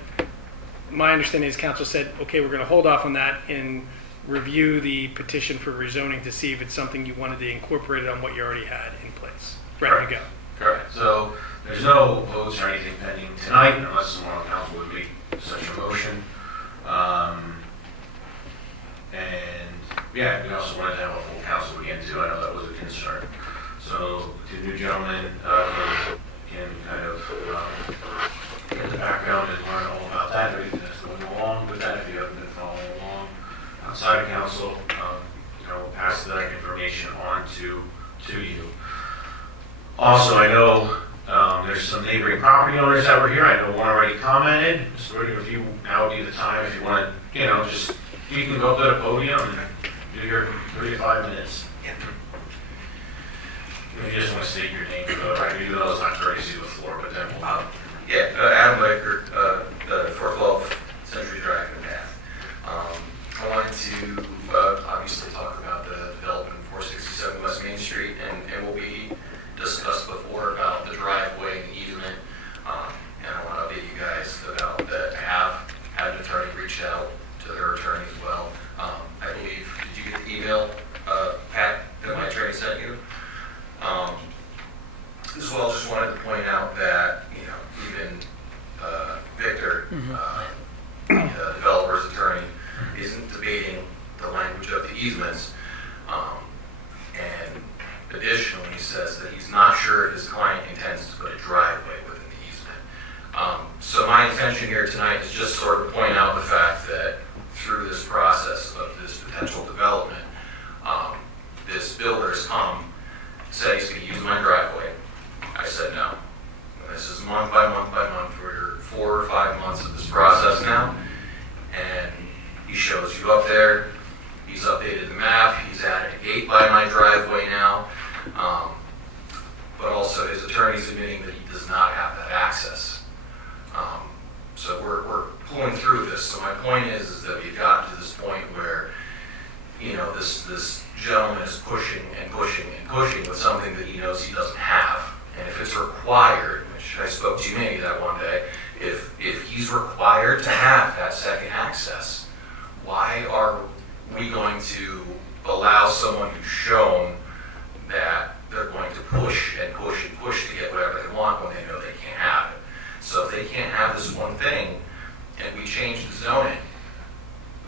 my understanding is council said, okay, we're going to hold off on that and review the petition for rezoning to see if it's something you wanted to incorporate on what you already had in place. Ready to go. Correct. So there's no votes or anything pending tonight unless someone on council would make such a motion. And yeah, we also wanted to have a full council again too. I know that was a concern. So the new gentleman can kind of get the background and learn all about that, everything that's going along with that if you haven't been following along outside of council. We'll pass that information on to you. Also, I know there's some neighboring property owners that were here. I know one already commented. So if you, now would be the time if you want to, just, you can go up to the podium and do your 3 to 5 minutes. If you just want to state your name for the record, even though it's not courtesy of the floor, but then we'll... Adam Leiker, 412 Century Drive in Bath. I wanted to obviously talk about the development of 467 West Main Street and what we discussed before about the driveway and the easement. And I want to update you guys about that. I have had an attorney reach out to their attorney as well. I believe, did you get the email, Pat, that my attorney sent you? As well, just wanted to point out that, even Victor, the developer's attorney, isn't debating the language of the easements. intention here tonight is just sort of point out the fact that through this process of this potential development, this builder has come, said he's going to use my driveway. I said no. This is month by month by month. We're 4 or 5 months of this process now, and he shows you up there. He's updated the map. He's added a gate by my driveway now, but also his attorney's admitting that he does not have that access. So we're pulling through this. So my point is that we've gotten to this point where, this gentleman is pushing and pushing and pushing with something that he knows he doesn't have. And if it's required, which I spoke to you maybe that one day, if he's required to have that second access, why are we going to allow someone who's shown that they're going to push and push and push to get whatever they want when they know they can't have it? So if they can't have this one thing and we change the zoning,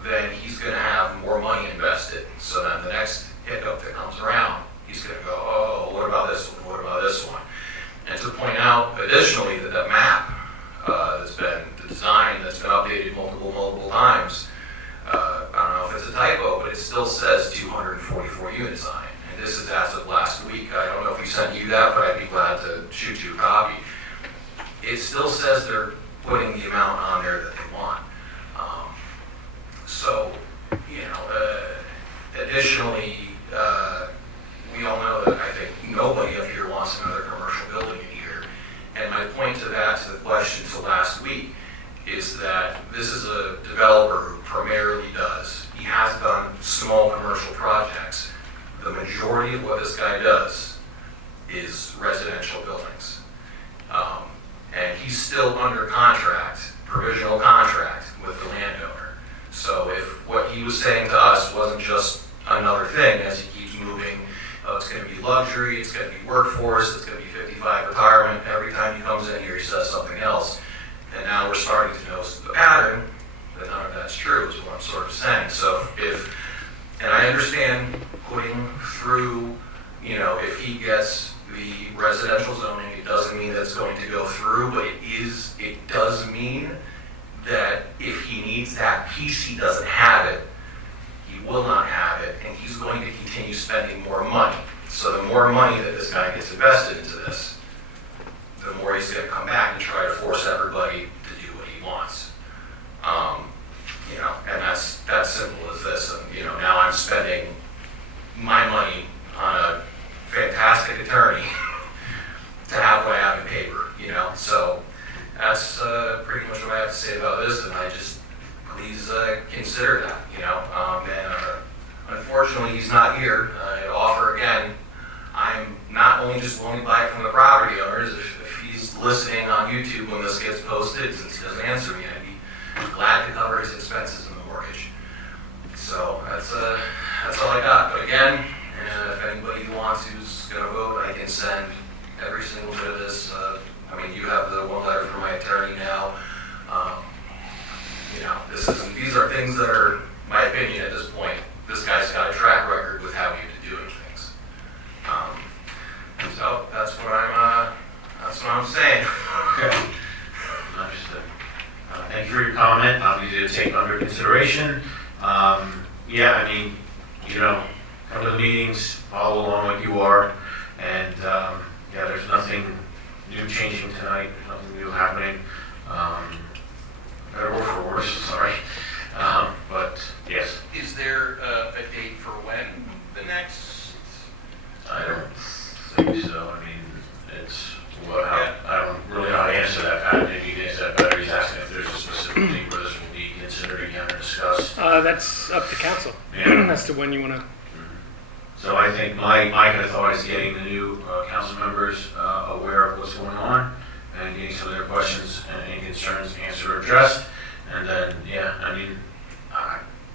then he's going to have more money invested. So then the next hiccup that comes around, he's going to go, oh, what about this one? What about this one? And to point out additionally that that map that's been the design that's been updated multiple times, I don't know if it's a typo, but it still says 244 units on it. And this is as of last week. I don't know if he sent you that, but I'd be glad to shoot you a copy. It still says they're putting the amount on there that they want. Additionally, we all know that I think nobody up here wants another commercial building in here. And my point to that, to the question to last week, is that this is a developer who primarily does, he has done small commercial projects. The majority of what this guy does is residential buildings. And he's still under contract, provisional contract with the landowner. So if what he was saying to us wasn't just another thing as he keeps moving, it's going to be luxury, it's going to be workforce, it's going to be 55 retirement, every time he comes in here he says something else. And now we're starting to notice the pattern that none of that's true is what I'm sort of saying. So and I understand putting through, if he gets the residential zoning, it doesn't mean that it's going to go through, but it does mean that if he needs that piece, he doesn't have it, he will not have it, and he's going to continue spending more money. So the more money that this guy gets invested into this, the more he's going to come back and try to force everybody to do what he wants. And that's simple as this. And, now I'm spending my money on a fantastic attorney to have what I have in paper, So that's pretty much what I have to say about this, and I just, please consider that, And unfortunately, he's not here. I offer again, I'm not only just willing to buy it from the property owners, if he's listening on YouTube when this gets posted, since he doesn't answer me, I'd be glad to cover his expenses in the mortgage. So that's all I got. But again, if anybody who wants who's going to vote, I can send every single bit of this. You have the one letter from my attorney now. These are things that are, my opinion at this point, this guy's got a track record with how he doing things. So that's what I'm saying. Okay. Understood. Thank you for your comment. I'll need to take under consideration. Come to the meetings, follow along like you are, and there's nothing new changing tonight. There's nothing new happening. Better or for worse, sorry. But yes. Is there a date for when the next? I don't think so. I don't really know how to answer that. Pat, maybe you can answer that better. He's asking if there's a specific date where this will be considered again or discussed. That's up to council. Yeah. As to when you want to. So I think my kind of thought is getting the new council members aware of what's going on and getting some of their questions and any concerns answered or addressed. And then,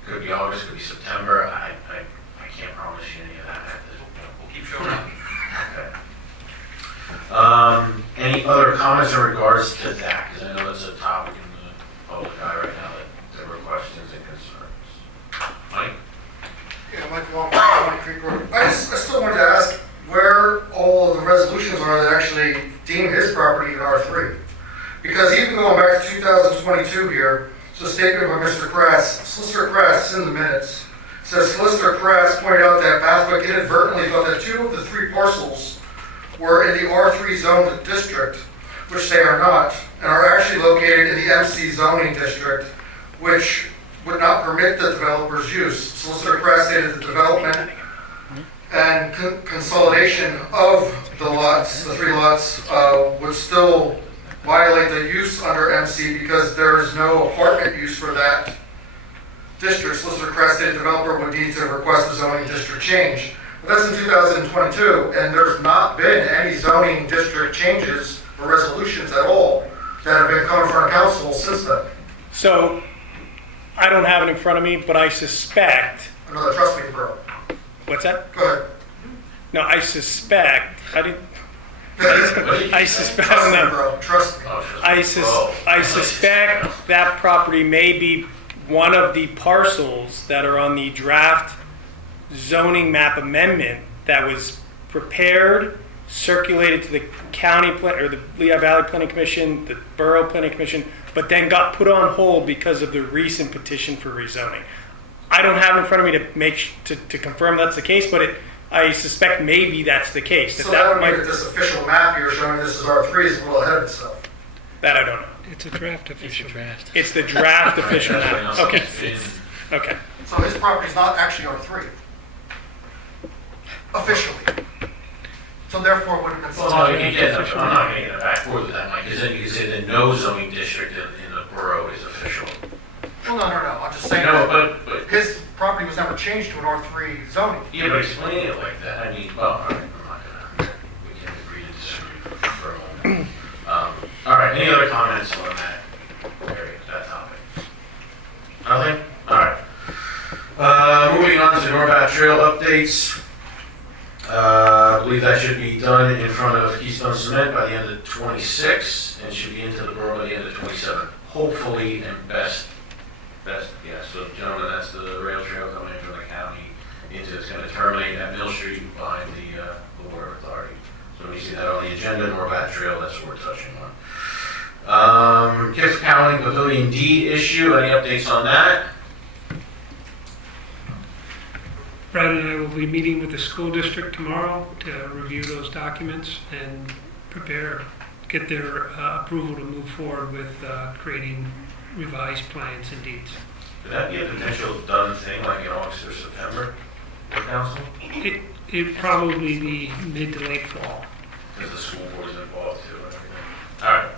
could be August, could be September. I can't promise you any of that. We'll keep showing up. Okay. Any other comments in regards to that? Because I know that's a topic in the public eye right now that there were questions and concerns. Mike? Yeah, Mike Long, Creek Road. I still wanted to ask where all of the resolutions are that actually deem his property an R3. Because even going back to 2022 here, it's a statement by Mr. Kress. Solicitor Kress, in the minutes, says Solicitor Kress pointed out that Bathwick inadvertently thought that 2 of the 3 parcels were in the R3 zoned district, which they are not, and are actually located in the MC zoning district, which would not permit the developer's use. Solicitor Kress stated the development and consolidation of the lots, the 3 lots, would still violate the use under MC because there is no apartment use for that district. Solicitor Kress stated the developer would need to request a zoning district change. But that's in 2022, and there's not been any zoning district changes or resolutions at all that have been coming from council since then. So, I don't have it in front of me, but I suspect... No, trust me, bro. What's that? Go ahead. No, I suspect... I suspect... Trust me, bro. Trust me. I suspect that property may be one of the parcels that are on the draft zoning map amendment that was prepared, circulated to the county or the Lehigh Valley Planning Commission, the Borough Planning Commission, but then got put on hold because of the recent petition for rezoning. I don't have it in front of me to confirm that's the case, but I suspect maybe that's the case. So that would mean that this official map here showing this is R3 is a little ahead of itself. That I don't know. It's a draft official draft. It's the draft official map. Okay. Okay. So his property is not actually R3. Officially. So therefore, it would have been... Well, I'm not going to get it back for that, Mike, because then you can say that no zoning district in the borough is official. Well, no. I'm just saying but his property was never changed to an R3 zoning. Yeah, but explaining it like that, I mean, well, all right, I'm not going to... We can agree to disagree for a moment. All right, any other comments on that area, that topic? Nothing? All right. Moving on to North Bath Trail updates. I believe that should be done in front of Keystone Cement by the end of 26 and should be into the borough by the end of 27. Hopefully, and best, yeah. So, gentlemen, that's the rail trail coming in from the county into, it's going to terminate at Mill Street behind the Water Authority. So when you see that on the agenda, North Bath Trail, that's what we're touching on. Gift County Pavilion D issue, any updates on that? Brad and I will be meeting with the school district tomorrow to review those documents and get their approval to move forward with creating revised plans and deeds. Could that be a potential done thing like in August or September for council? It'd probably be mid to late fall. Because the school board is involved too and everything. All right.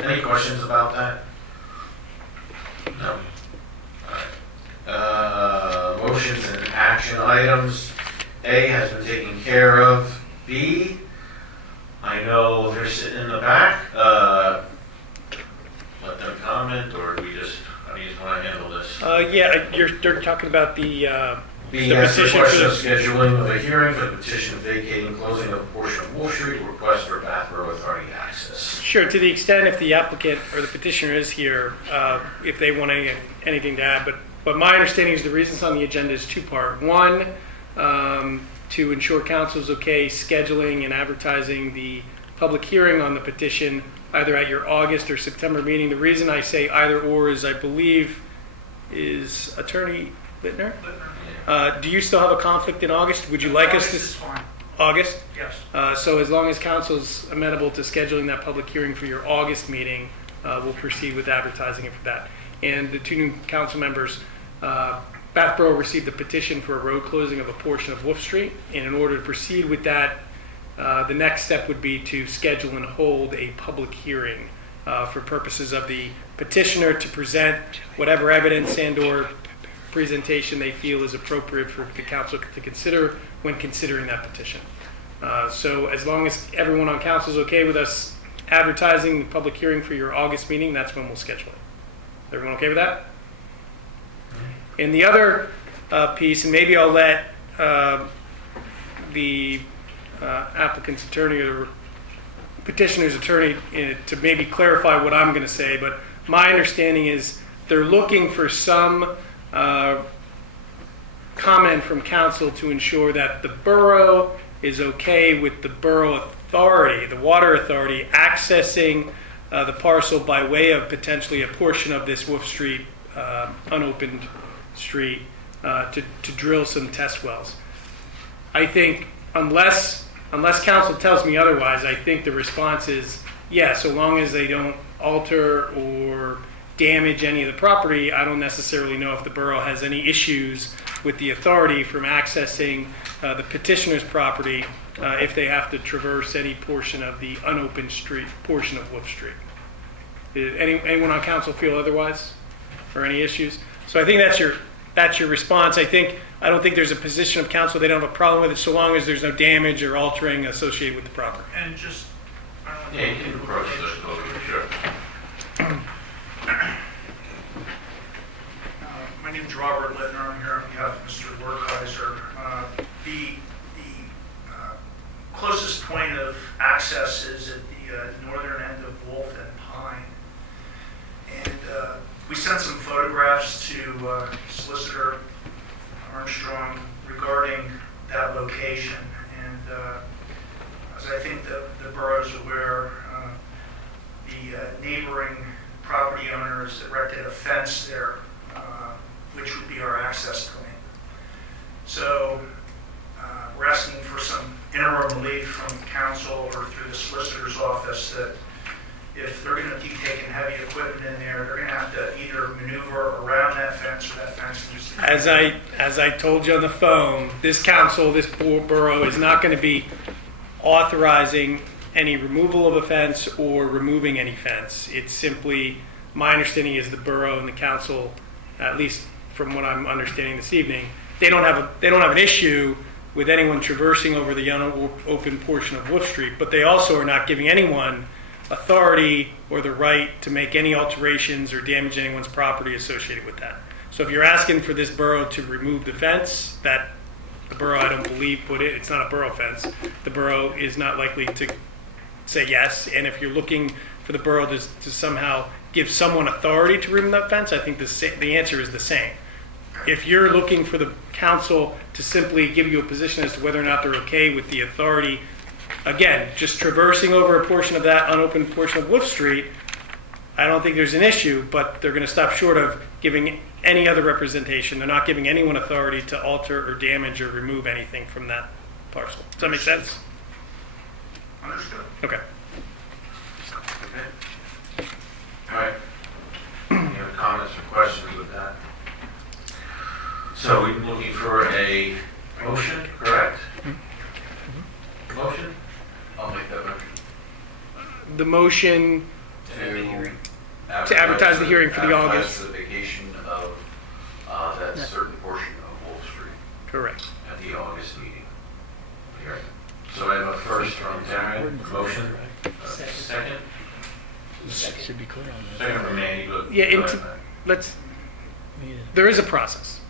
Any questions about that? No. All right. Motions and action items. A has been taken care of. B, I know they're sitting in the back. Let them comment, or do we just, how do you want to handle this? Yeah, you're talking about the B has a question of scheduling of a hearing for the petition vacating closing of a portion of Wolf Street, request for Bath Borough Authority access. Sure, to the extent if the applicant or the petitioner is here, if they want anything to add, but my understanding is the reasons on the agenda is two-part. One, to ensure council is okay scheduling and advertising the public hearing on the petition either at your August or September meeting. The reason I say either or is I believe is Attorney Littner? Do you still have a conflict in August? Would you like us to... August is fine. August? Yes. So as long as council's amenable to scheduling that public hearing for your August meeting, we'll proceed with advertising it for that. And the two new council members, Bath Borough received a petition for a road closing of a portion of Wolf Street, and in order to proceed with that, the next step would be to schedule and hold a public hearing for purposes of the petitioner to present whatever evidence and or presentation they feel is appropriate for the council to consider when considering that petition. So as long as everyone on council is okay with us advertising the public hearing for your August meeting, that's when we'll schedule it. Everyone okay with that? And the other piece, and maybe I'll let the applicant's attorney or petitioner's attorney to maybe clarify what I'm going to say, but my understanding is they're looking for some comment from council to ensure that the borough is okay with the borough authority, the water authority, accessing the parcel by way of potentially a portion of this Wolf Street, unopened street, to drill some test wells. I think unless council tells me otherwise, I think the response is, yeah, so long as they don't alter or damage any of the property, I don't necessarily know if the borough has any issues with the authority from accessing the petitioner's property if they have to traverse any portion of the unopened street, portion of Wolf Street. Anyone on council feel otherwise, or any issues? So I think that's your response. I don't think there's a position of council they don't have a problem with it, so long as there's no damage or altering associated with the property. And just, Yeah, you can approach this, sure. My name is Robert Littner. I'm here on behalf of Mr. Werkheiser. The closest point of access is at the northern end of Wolf and Pine. And we sent some photographs to Solicitor Armstrong regarding that location. And as I think the borough is aware, the neighboring property owners erected a fence there, which would be our access point. So we're asking for some interim relief from council or through the solicitor's office that if they're going to keep taking heavy equipment in there, they're going to have to either maneuver around that fence or that fence needs to be... As I told you on the phone, this council, this borough is not going to be authorizing any removal of a fence or removing any fence. It's simply, my understanding is the borough and the council, at least from what I'm understanding this evening, they don't have an issue with anyone traversing over the unopened portion of Wolf Street, but they also are not giving anyone authority or the right to make any alterations or damage anyone's property associated with that. So if you're asking for this borough to remove the fence, that the borough, I don't believe, it's not a borough fence, the borough is not likely to say yes. And if you're looking for the borough to somehow give someone authority to remove that fence, I think the answer is the same. If you're looking for the council to simply give you a position as to whether or not they're okay with the authority, again, just traversing over a portion of that unopened portion of Wolf Street, I don't think there's an issue, but they're going to stop short of giving any other representation. They're not giving anyone authority to alter or damage or remove anything from that parcel. Does that make sense? Understood. Okay. All right. Any other comments or questions with that? So we're looking for a motion, correct? Motion? I'll make that motion. The motion To advertise the hearing for the advertise August. the vacation of that certain portion of Wolf Street Correct. at the August meeting. Hearing. So I have a first from Darren, motion, second? Should be clear on that. Second from Manny, but. Yeah, there is a process.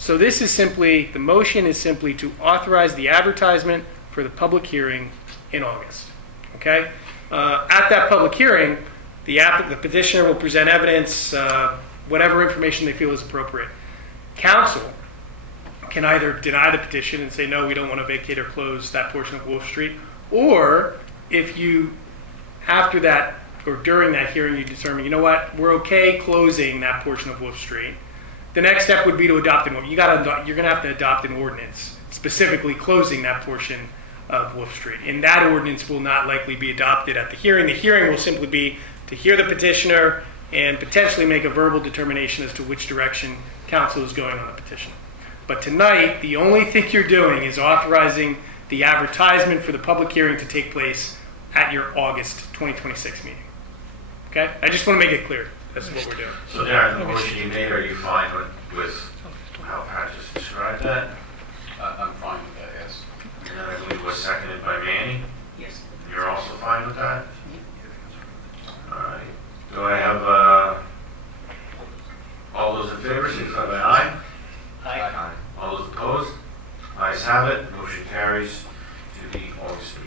So this is simply, the motion is simply to authorize the advertisement for the public hearing in August. Okay? At that public hearing, the petitioner will present evidence, whatever information they feel is appropriate. Council can either deny the petition and say, no, we don't want to vacate or close that portion of Wolf Street, or if you, after that or during that hearing, you determine, you know what, we're okay closing that portion of Wolf Street, the next step would be to adopt an ordinance. You're going to have to adopt an ordinance specifically closing that portion of Wolf Street. And that ordinance will not likely be adopted at the hearing. The hearing will simply be to hear the petitioner and potentially make a verbal determination as to which direction council is going on the petition. But tonight, the only thing you're doing is authorizing the advertisement for the public hearing to take place at your August 2026 meeting. Okay? I just want to make it clear. That's what we're doing. So Darren, the motion you made, are you fine with how Pat just described that? I'm fine with that, yes. And then I believe it was seconded by Manny? Yes. You're also fine with that? All right. Do I have, all those in favor, signify by aye? Aye. All those opposed? Ayes have it, motion carries to the August meeting.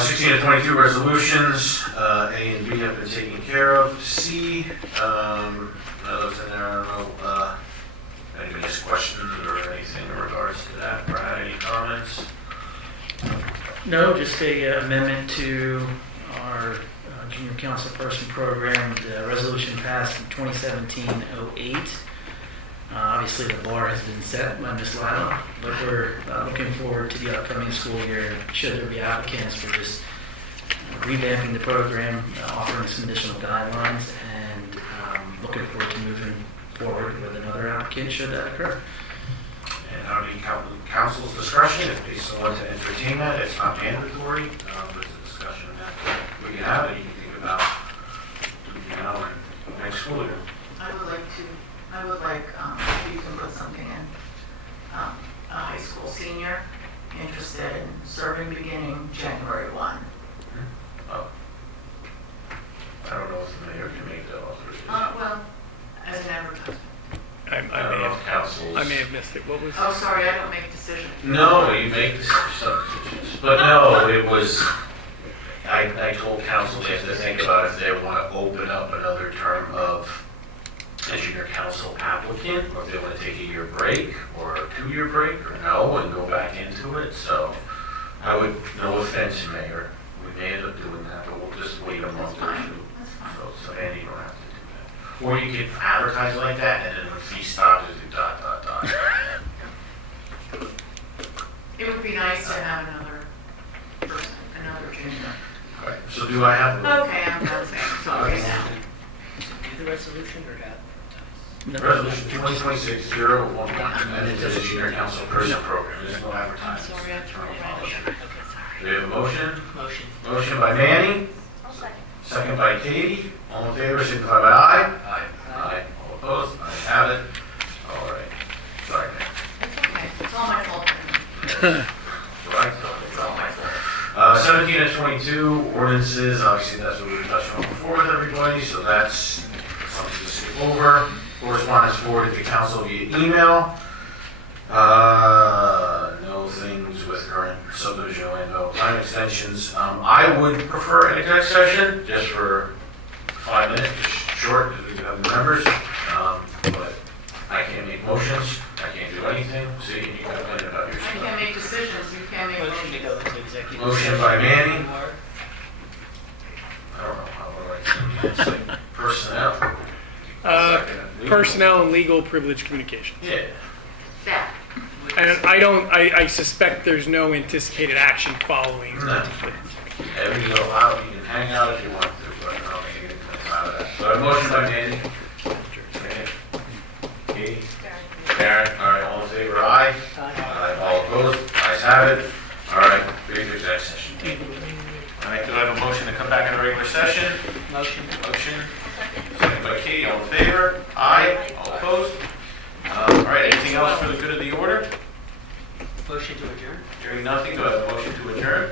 16 to 22 resolutions, A and B have been taken care of. C, those in there, I don't know, anybody has questions or anything in regards to that? Brad, any comments? No, just a amendment to our junior council person program. The resolution passed in 2017-08. Obviously, the bar has been set by Ms. Lilah, but we're looking forward to the upcoming school year. Should there be applicants, we're just revamping the program, offering some additional guidelines, and looking forward to moving forward with another applicant should that occur. And how do you council's discretion, if they still want to entertain that, it's not mandatory, but it's a discussion that we can have, and you can think about, next school year. I would like, if you can put something in, a high school senior interested in serving beginning January 1. Oh. I don't know if the mayor can make that authorization. Well, as an advertisement. I may have missed it. What was? Oh, sorry, I don't make decisions. No, you make the substitutions. But no, it was, I told council they have to think about if they want to open up another term of a junior council applicant, or if they want to take a year break, or a 2-year break, or no, and go back into it. So I would, no offense, Mayor, we may end up doing that, but we'll just wait a month or two. So Andy, you don't have to do that. Or you can advertise like that, and then when fee stops, you do ... It would be nice to have another person, another junior. All right, so do I have Okay, I'm done saying sorry now. Do the resolution or not? Resolution 2026-011, and it is a junior council person program. There's no advertising. Sorry, I threw it out. Do we have a motion? Motion. Motion by Manny, I'll second. second by Katie. All in favor, signify by aye. Aye. Aye. All opposed? Ayes have it. All right. Sorry, man. It's okay, it's all my fault. Right, it's all my fault. 17 and 22 ordinances, obviously that's what we were touching on before with everybody, so that's something to skip over. Correspondence forwarded to council via email. No things with current subdivision land development time extensions. I would prefer an exec session, just for 5 minutes, just short, because we have members. But I can't make motions, I can't do anything. See, you can complain about your I stuff. can't make decisions, you can't make Motion to go motions. into executive. Motion by Manny. Or- I don't know how do I say personnel. Personnel and legal privilege communication. Yeah. That. And I suspect there's no anticipated action following. No. Yeah, we can go out, you can hang out if you want to, but I don't think you can come out of that. So a motion by Manny. Second. Katie. Karen. All right, all in favor, aye. Aye. All opposed, ayes have it. All right, brief exec session. All right, do I have a motion to come back in a regular session? Motion. Motion. Second by Katie, all in favor? Aye. All opposed? All right, anything else for the good of the order? Motion to adjourn. Hearing nothing, do I have a motion to adjourn?